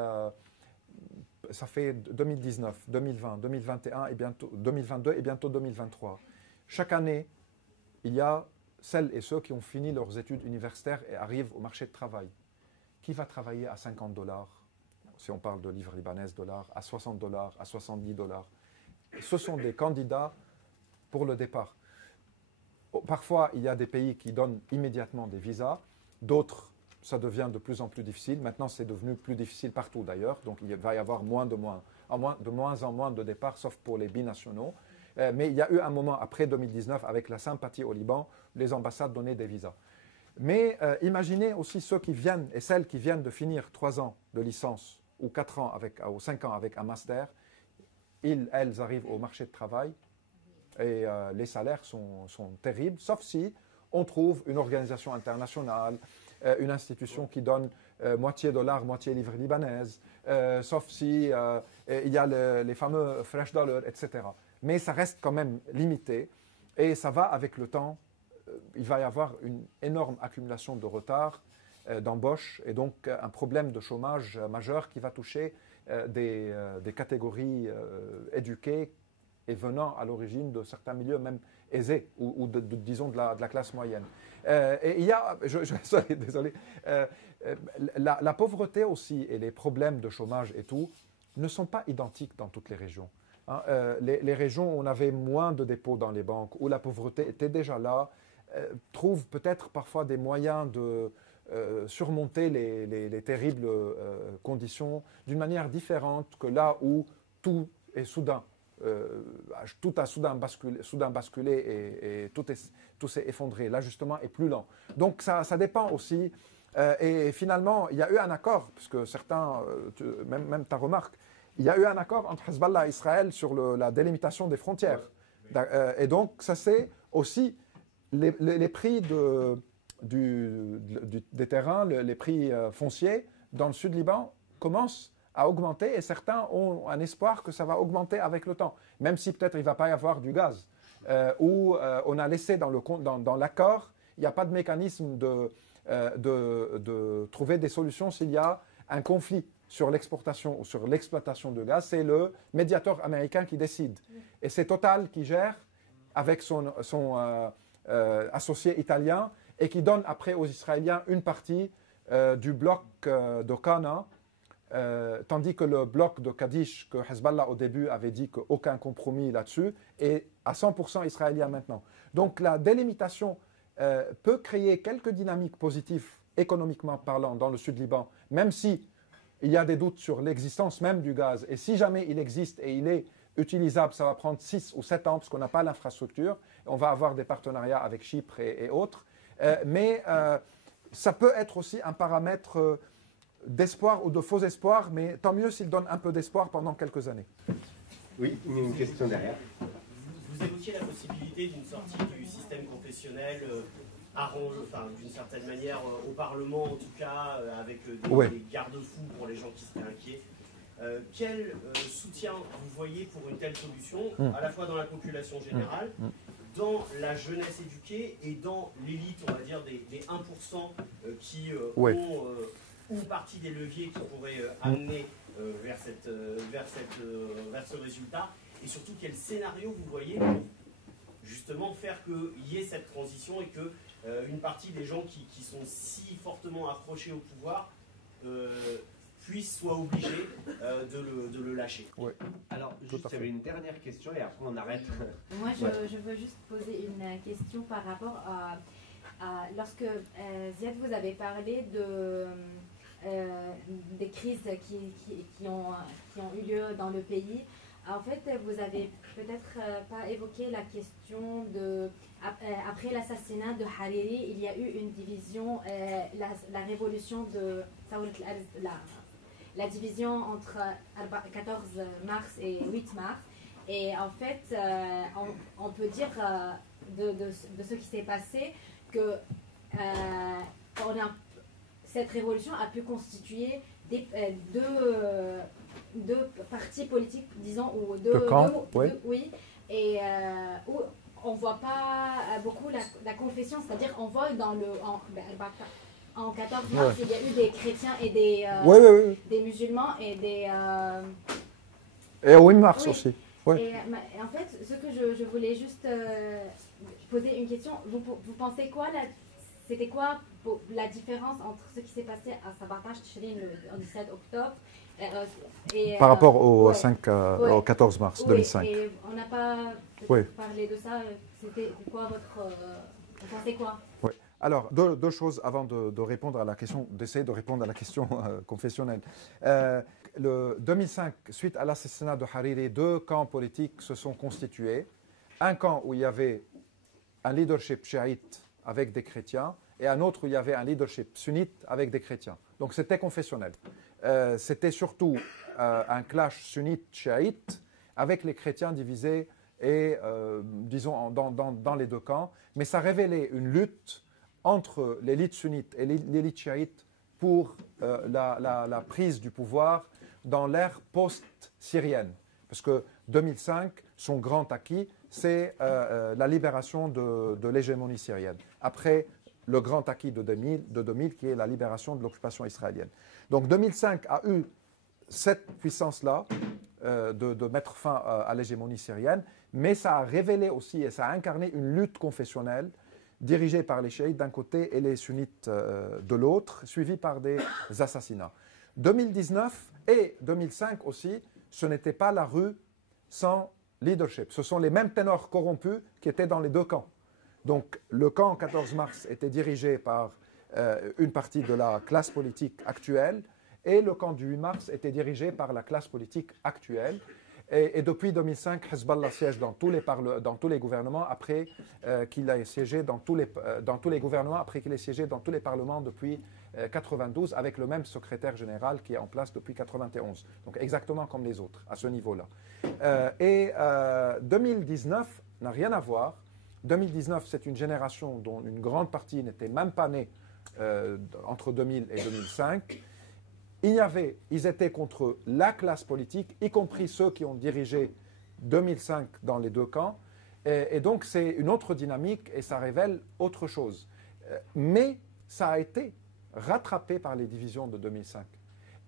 ça fait 2019, 2020, 2021 et bientôt 2022 et bientôt 2023. Chaque année, il y a celles et ceux qui ont fini leurs études universitaires et arrivent au marché de travail. Qui va travailler à $50, si on parle de livres libanaises, à $60, à $70? Ce sont des candidats pour le départ. Parfois, il y a des pays qui donnent immédiatement des visas. D'autres, ça devient de plus en plus difficile. Maintenant, c'est devenu plus difficile partout d'ailleurs. Donc, il va y avoir de moins en moins de départs, sauf pour les binationaux. Mais il y a eu un moment après 2019, avec la sympathie au Liban, les ambassades donnaient des visas. Mais imaginez aussi ceux qui viennent et celles qui viennent de finir 3 ans de licence ou 4 ans ou 5 ans avec un master. Elles arrivent au marché de travail et les salaires sont terribles, sauf si on trouve une organisation internationale, une institution qui donne moitié dollar, moitié livre libanaise, sauf si il y a les fameux fresh dollars, etc. Mais ça reste quand même limité et ça va avec le temps. Il va y avoir une énorme accumulation de retard d'embauche et donc un problème de chômage majeur qui va toucher des catégories éduquées et venant à l'origine de certains milieux même aisés ou disons de la classe moyenne. Et il y a, désolé, la pauvreté aussi et les problèmes de chômage et tout ne sont pas identiques dans toutes les régions. Les régions où on avait moins de dépôts dans les banques, où la pauvreté était déjà là, trouvent peut-être parfois des moyens de surmonter les terribles conditions d'une manière différente que là où tout est soudain. Tout a soudain basculé et tout s'est effondré. L'ajustement est plus lent. Donc ça dépend aussi Et finalement, il y a eu un accord, puisque certains, même ta remarque, il y a eu un accord entre Hezbollah et Israël sur la délimitation des frontières. Et donc, ça c'est aussi les prix des terrains, les prix fonciers dans le sud Liban commencent à augmenter et certains ont un espoir que ça va augmenter avec le temps, même si peut-être il ne va pas y avoir du gaz. Ou on a laissé dans l'accord, il n'y a pas de mécanisme de trouver des solutions s'il y a un conflit sur l'exportation ou sur l'exploitation de gaz. C'est le médiateur américain qui décide. Et c'est Total qui gère avec son associé italien et qui donne après aux Israéliens une partie du bloc de Qana, tandis que le bloc de Kaddish, que Hezbollah au début avait dit qu'aucun compromis là-dessus, est à 100% israélien maintenant. Donc la délimitation peut créer quelques dynamiques positives économiquement parlant dans le sud Liban, même si il y a des doutes sur l'existence même du gaz. Et si jamais il existe et il est utilisable, ça va prendre 6 ou 7 ans parce qu'on n'a pas l'infrastructure. On va avoir des partenariats avec Chypre et autres. Mais ça peut être aussi un paramètre d'espoir ou de faux espoir, mais tant mieux s'il donne un peu d'espoir pendant quelques années. Oui, il y a une question derrière. Vous évoquiez la possibilité d'une sortie du système confessionnel d'une certaine manière au Parlement, en tout cas, avec des garde-fous pour les gens qui seraient inquiets. Quel soutien vous voyez pour une telle solution, à la fois dans la population générale, dans la jeunesse éduquée et dans l'élite, on va dire, des 1% qui ont une partie des leviers qui pourraient amener vers ce résultat, et surtout quel scénario vous voyez pour justement faire qu'il y ait cette transition et que une partie des gens qui sont si fortement accrochés au pouvoir soient obligés de le lâcher. Oui. Alors, juste, il y avait une dernière question et après on arrête. Moi, je veux juste poser une question par rapport à lorsque Ziad, vous avez parlé des crises qui ont eu lieu dans le pays. En fait, vous avez peut-être pas évoqué la question après l'assassinat de Hariri, il y a eu une division, la révolution de la division entre 14 mars et 8 mars. Et en fait, on peut dire de ce qui s'est passé que cette révolution a pu constituer deux partis politiques, disons, ou deux camps, oui, et où on ne voit pas beaucoup la confession, c'est-à-dire on voit en 14 mars, il y a eu des chrétiens et des musulmans et des... Et au 8 mars aussi. Et en fait, ce que je voulais juste poser une question, vous pensez quoi c'était quoi la différence entre ce qui s'est passé à Sabatash Tishrin le 17 octobre par rapport au 14 mars 2005. Et on n'a pas parlé de ça. C'était quoi vous pensez quoi? Oui. Alors, deux choses avant de répondre à la question, d'essayer de répondre à la question confessionnelle. Le 2005, suite à l'assassinat de Hariri, deux camps politiques se sont constitués. Un camp où il y avait un leadership chiite avec des chrétiens et un autre où il y avait un leadership sunnite avec des chrétiens. Donc c'était confessionnel. C'était surtout un clash sunnite-chiite avec les chrétiens divisés et, disons, dans les deux camps. Mais ça révélait une lutte entre l'élite sunnite et l'élite chiite pour la prise du pouvoir dans l'ère post-syrienne. Parce que 2005, son grand acquis, c'est la libération de l'hégémonie syrienne. Après le grand acquis de 2000, qui est la libération de l'occupation israélienne. Donc 2005 a eu cette puissance-là de mettre fin à l'hégémonie syrienne, mais ça a révélé aussi et ça a incarné une lutte confessionnelle dirigée par les chiites d'un côté et les sunnites de l'autre, suivie par des assassinats. 2019 et 2005 aussi, ce n'était pas la rue sans leadership. Ce sont les mêmes ténors corrompus qui étaient dans les deux camps. Donc le camp 14 mars était dirigé par une partie de la classe politique actuelle et le camp du 8 mars était dirigé par la classe politique actuelle. Et depuis 2005, Hezbollah siège dans tous les gouvernements après qu'il ait siégé dans tous les gouvernements, après qu'il ait siégé dans tous les parlements depuis 92 avec le même secrétaire général qui est en place depuis 91. Donc exactement comme les autres à ce niveau-là. 2019 n'a rien à voir. 2019, c'est une génération dont une grande partie n'était même pas née entre 2000 et 2005. Ils étaient contre la classe politique, y compris ceux qui ont dirigé 2005 dans les deux camps. Et donc, c'est une autre dynamique et ça révèle autre chose. Mais ça a été rattrapé par les divisions de 2005.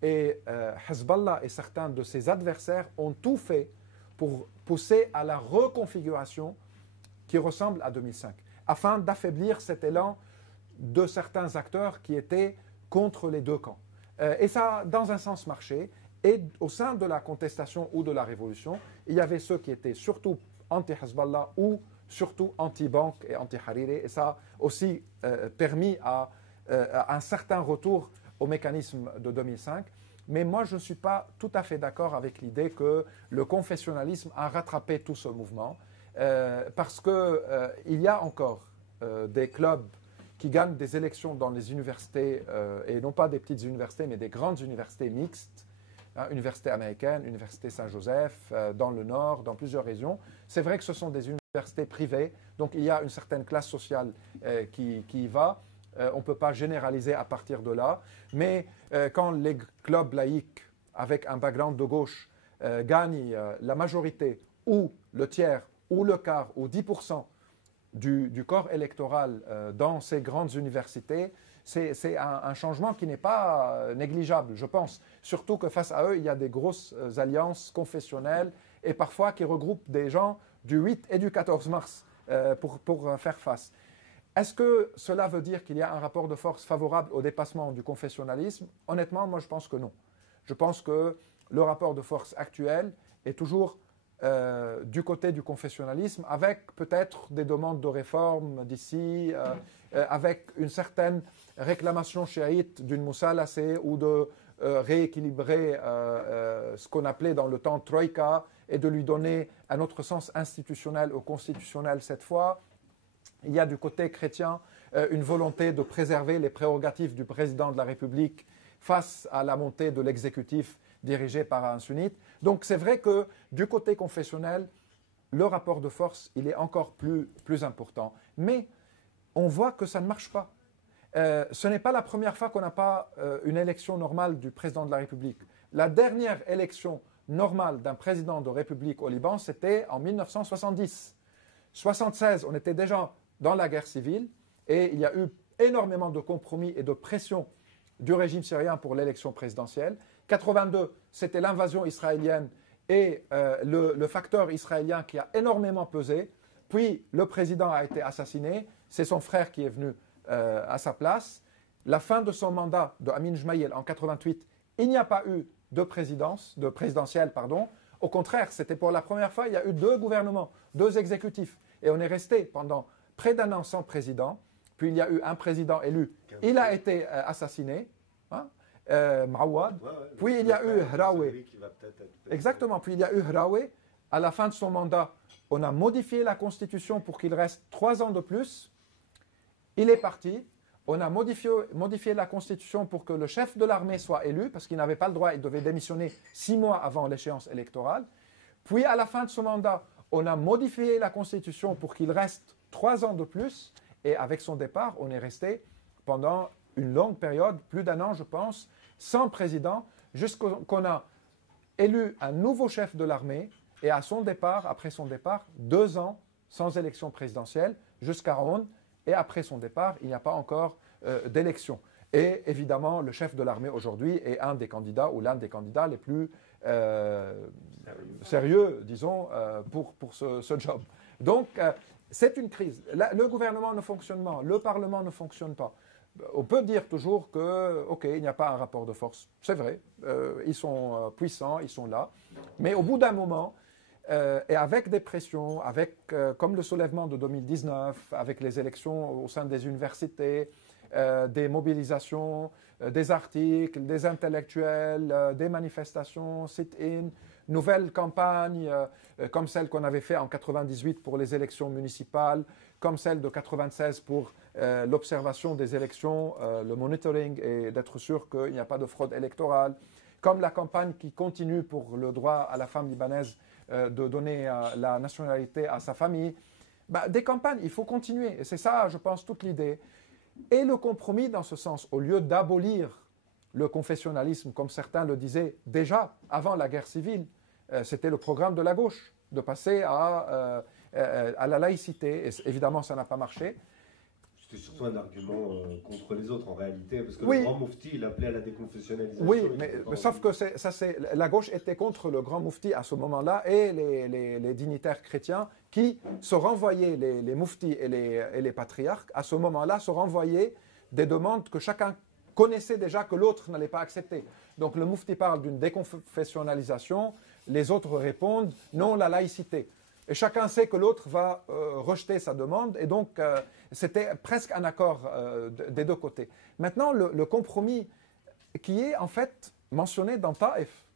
Et Hezbollah et certains de ses adversaires ont tout fait pour pousser à la reconfiguration qui ressemble à 2005, afin d'affaiblir cet élan de certains acteurs qui étaient contre les deux camps. Et ça a, dans un sens, marché. Et au sein de la contestation ou de la révolution, il y avait ceux qui étaient surtout anti-Hezbollah ou surtout anti-Banque et anti-Hariri. Et ça a aussi permis à un certain retour au mécanisme de 2005. Mais moi, je ne suis pas tout à fait d'accord avec l'idée que le confessionnalisme a rattrapé tout ce mouvement. Parce qu'il y a encore des clubs qui gagnent des élections dans les universités, et non pas des petites universités, mais des grandes universités mixtes, université américaine, université Saint-Joseph, dans le Nord, dans plusieurs régions. C'est vrai que ce sont des universités privées, donc il y a une certaine classe sociale qui y va. On ne peut pas généraliser à partir de là. Mais quand les clubs laïcs, avec un background de gauche, gagnent la majorité ou le tiers ou le quart ou 10% du corps électoral dans ces grandes universités, c'est un changement qui n'est pas négligeable, je pense. Surtout que face à eux, il y a des grosses alliances confessionnelles et parfois qui regroupent des gens du 8 et du 14 mars pour faire face. Est-ce que cela veut dire qu'il y a un rapport de force favorable au dépassement du confessionnalisme? Honnêtement, moi je pense que non. Je pense que le rapport de force actuel est toujours du côté du confessionnalisme, avec peut-être des demandes de réforme d'ici, avec une certaine réclamation chiite d'une moussalassé ou de rééquilibrer ce qu'on appelait dans le temps troïka et de lui donner un autre sens institutionnel ou constitutionnel cette fois. Il y a du côté chrétien une volonté de préserver les prérogatives du président de la République face à la montée de l'exécutif dirigé par un sunnite. Donc c'est vrai que du côté confessionnel, le rapport de force, il est encore plus important. Mais on voit que ça ne marche pas. Ce n'est pas la première fois qu'on n'a pas une élection normale du président de la République. La dernière élection normale d'un président de République au Liban, c'était en 1970. 1976, on était déjà dans la guerre civile et il y a eu énormément de compromis et de pression du régime syrien pour l'élection présidentielle. 82, c'était l'invasion israélienne et le facteur israélien qui a énormément pesé. Puis le président a été assassiné, c'est son frère qui est venu à sa place. La fin de son mandat de Amin Jmaïel en 88, il n'y a pas eu de présidentielle. Au contraire, c'était pour la première fois, il y a eu 2 gouvernements, 2 exécutifs. Et on est resté pendant près d'un an sans président. Puis il y a eu un président élu. Il a été assassiné. Mawad. Puis il y a eu Hraoui. Exactement. Puis il y a eu Hraoui. À la fin de son mandat, on a modifié la Constitution pour qu'il reste 3 ans de plus. Il est parti. On a modifié la Constitution pour que le chef de l'armée soit élu, parce qu'il n'avait pas le droit, il devait démissionner 6 mois avant l'échéance électorale. Puis à la fin de son mandat, on a modifié la Constitution pour qu'il reste 3 ans de plus. Et avec son départ, on est resté pendant une longue période, plus d'1 an je pense, sans président, jusqu'à ce qu'on a élu un nouveau chef de l'armée et à son départ, après son départ, 2 ans sans élection présidentielle, jusqu'à Rouen. Et après son départ, il n'y a pas encore d'élection. Et évidemment, le chef de l'armée aujourd'hui est un des candidats ou l'un des candidats les plus sérieux, disons, pour ce job. Donc, c'est une crise. Le gouvernement ne fonctionne pas, le Parlement ne fonctionne pas. On peut dire toujours que, OK, il n'y a pas un rapport de force. C'est vrai, ils sont puissants, ils sont là. Mais au bout d'un moment, et avec des pressions, comme le soulèvement de 2019, avec les élections au sein des universités, des mobilisations, des articles, des intellectuels, des manifestations, sit-in, nouvelles campagnes comme celle qu'on avait fait en 98 pour les élections municipales, comme celle de 96 pour l'observation des élections, le monitoring et d'être sûr qu'il n'y a pas de fraude électorale, comme la campagne qui continue pour le droit à la femme libanaise de donner la nationalité à sa famille. Des campagnes, il faut continuer. Et c'est ça, je pense, toute l'idée. Et le compromis dans ce sens, au lieu d'abolir le confessionnalisme, comme certains le disaient déjà avant la guerre civile, c'était le programme de la gauche, de passer à la laïcité. Et évidemment, ça n'a pas marché. C'était surtout un argument contre les autres en réalité, parce que le grand moufti, il appelait à la déconfessionnalisation. Oui, mais sauf que la gauche était contre le grand moufti à ce moment-là et les dignitaires chrétiens qui se renvoyaient, les mouftis et les patriarches, à ce moment-là, se renvoyaient des demandes que chacun connaissait déjà que l'autre n'allait pas accepter. Donc le moufti parle d'une déconfessionnalisation, les autres répondent non, la laïcité. Et chacun sait que l'autre va rejeter sa demande, et donc c'était presque un accord des deux côtés. Maintenant, le compromis qui est en fait mentionné dans Taïf,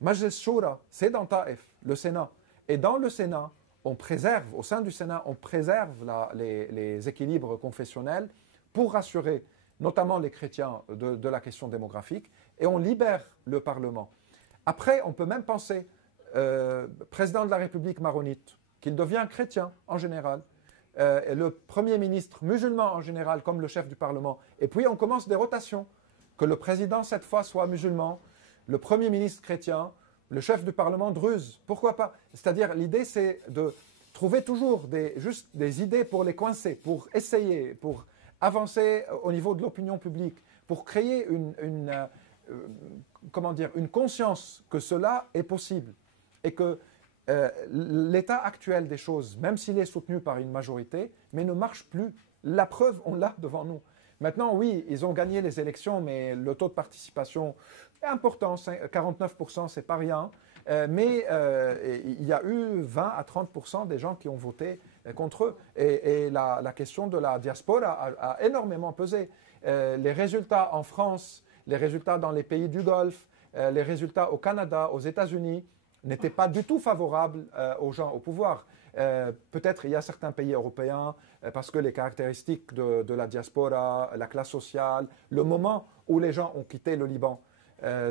Majlis Shura, c'est dans Taïf, le Sénat. Et dans le Sénat, on préserve, au sein du Sénat, on préserve les équilibres confessionnels pour rassurer notamment les chrétiens de la question démographique, et on libère le Parlement. Après, on peut même penser président de la République maronite, qu'il devient chrétien en général, le Premier ministre musulman en général, comme le chef du Parlement, et puis on commence des rotations, que le président cette fois soit musulman, le Premier ministre chrétien, le chef du Parlement druze, pourquoi pas? C'est-à-dire l'idée c'est de trouver toujours juste des idées pour les coincer, pour essayer, pour avancer au niveau de l'opinion publique, pour créer une conscience que cela est possible. Et que l'état actuel des choses, même s'il est soutenu par une majorité, mais ne marche plus. La preuve, on l'a devant nous. Maintenant, oui, ils ont gagné les élections, mais le taux de participation est important, 49%, c'est pas rien. Mais il y a eu 20 à 30% des gens qui ont voté contre eux. Et la question de la diaspora a énormément pesé. Les résultats en France, les résultats dans les pays du Golfe, les résultats au Canada, aux États-Unis, n'étaient pas du tout favorables aux gens au pouvoir. Peut-être il y a certains pays européens, parce que les caractéristiques de la diaspora, la classe sociale, le moment où les gens ont quitté le Liban,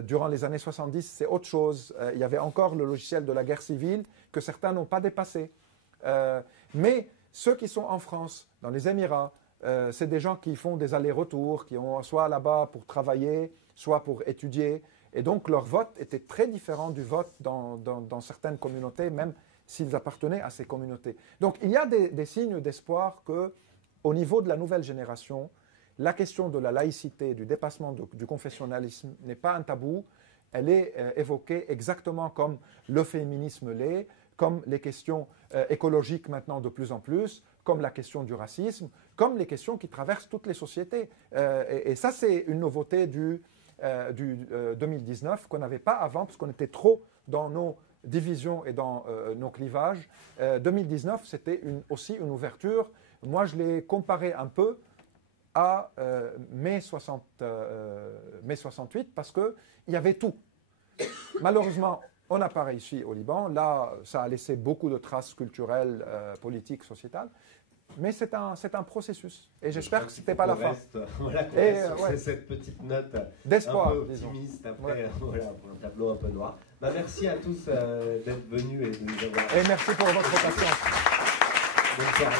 durant les années 70, c'est autre chose. Il y avait encore le logiciel de la guerre civile que certains n'ont pas dépassé. Mais ceux qui sont en France, dans les Émirats, c'est des gens qui font des allers-retours, qui ont soit là-bas pour travailler, soit pour étudier. Et donc leur vote était très différent du vote dans certaines communautés, même s'ils appartenaient à ces communautés. Donc il y a des signes d'espoir qu'au niveau de la nouvelle génération, la question de la laïcité, du dépassement du confessionnalisme n'est pas un tabou. Elle est évoquée exactement comme le féminisme l'est, comme les questions écologiques maintenant de plus en plus, comme la question du racisme, comme les questions qui traversent toutes les sociétés. Et ça, c'est une nouveauté du 2019 qu'on n'avait pas avant, parce qu'on était trop dans nos divisions et dans nos clivages. 2019, c'était aussi une ouverture. Moi, je l'ai comparé un peu à mai 68, parce qu'il y avait tout. Malheureusement, on n'a pas réussi au Liban. Là, ça a laissé beaucoup de traces culturelles, politiques, sociétales. Mais c'est un processus. Et j'espère que ce n'était pas la fin. Voilà, sur cette petite note d'espoir, un peu optimiste après, voilà, pour un tableau un peu noir. Merci à tous d'être venus et de nous avoir... Et merci pour votre patience. Bonne soirée.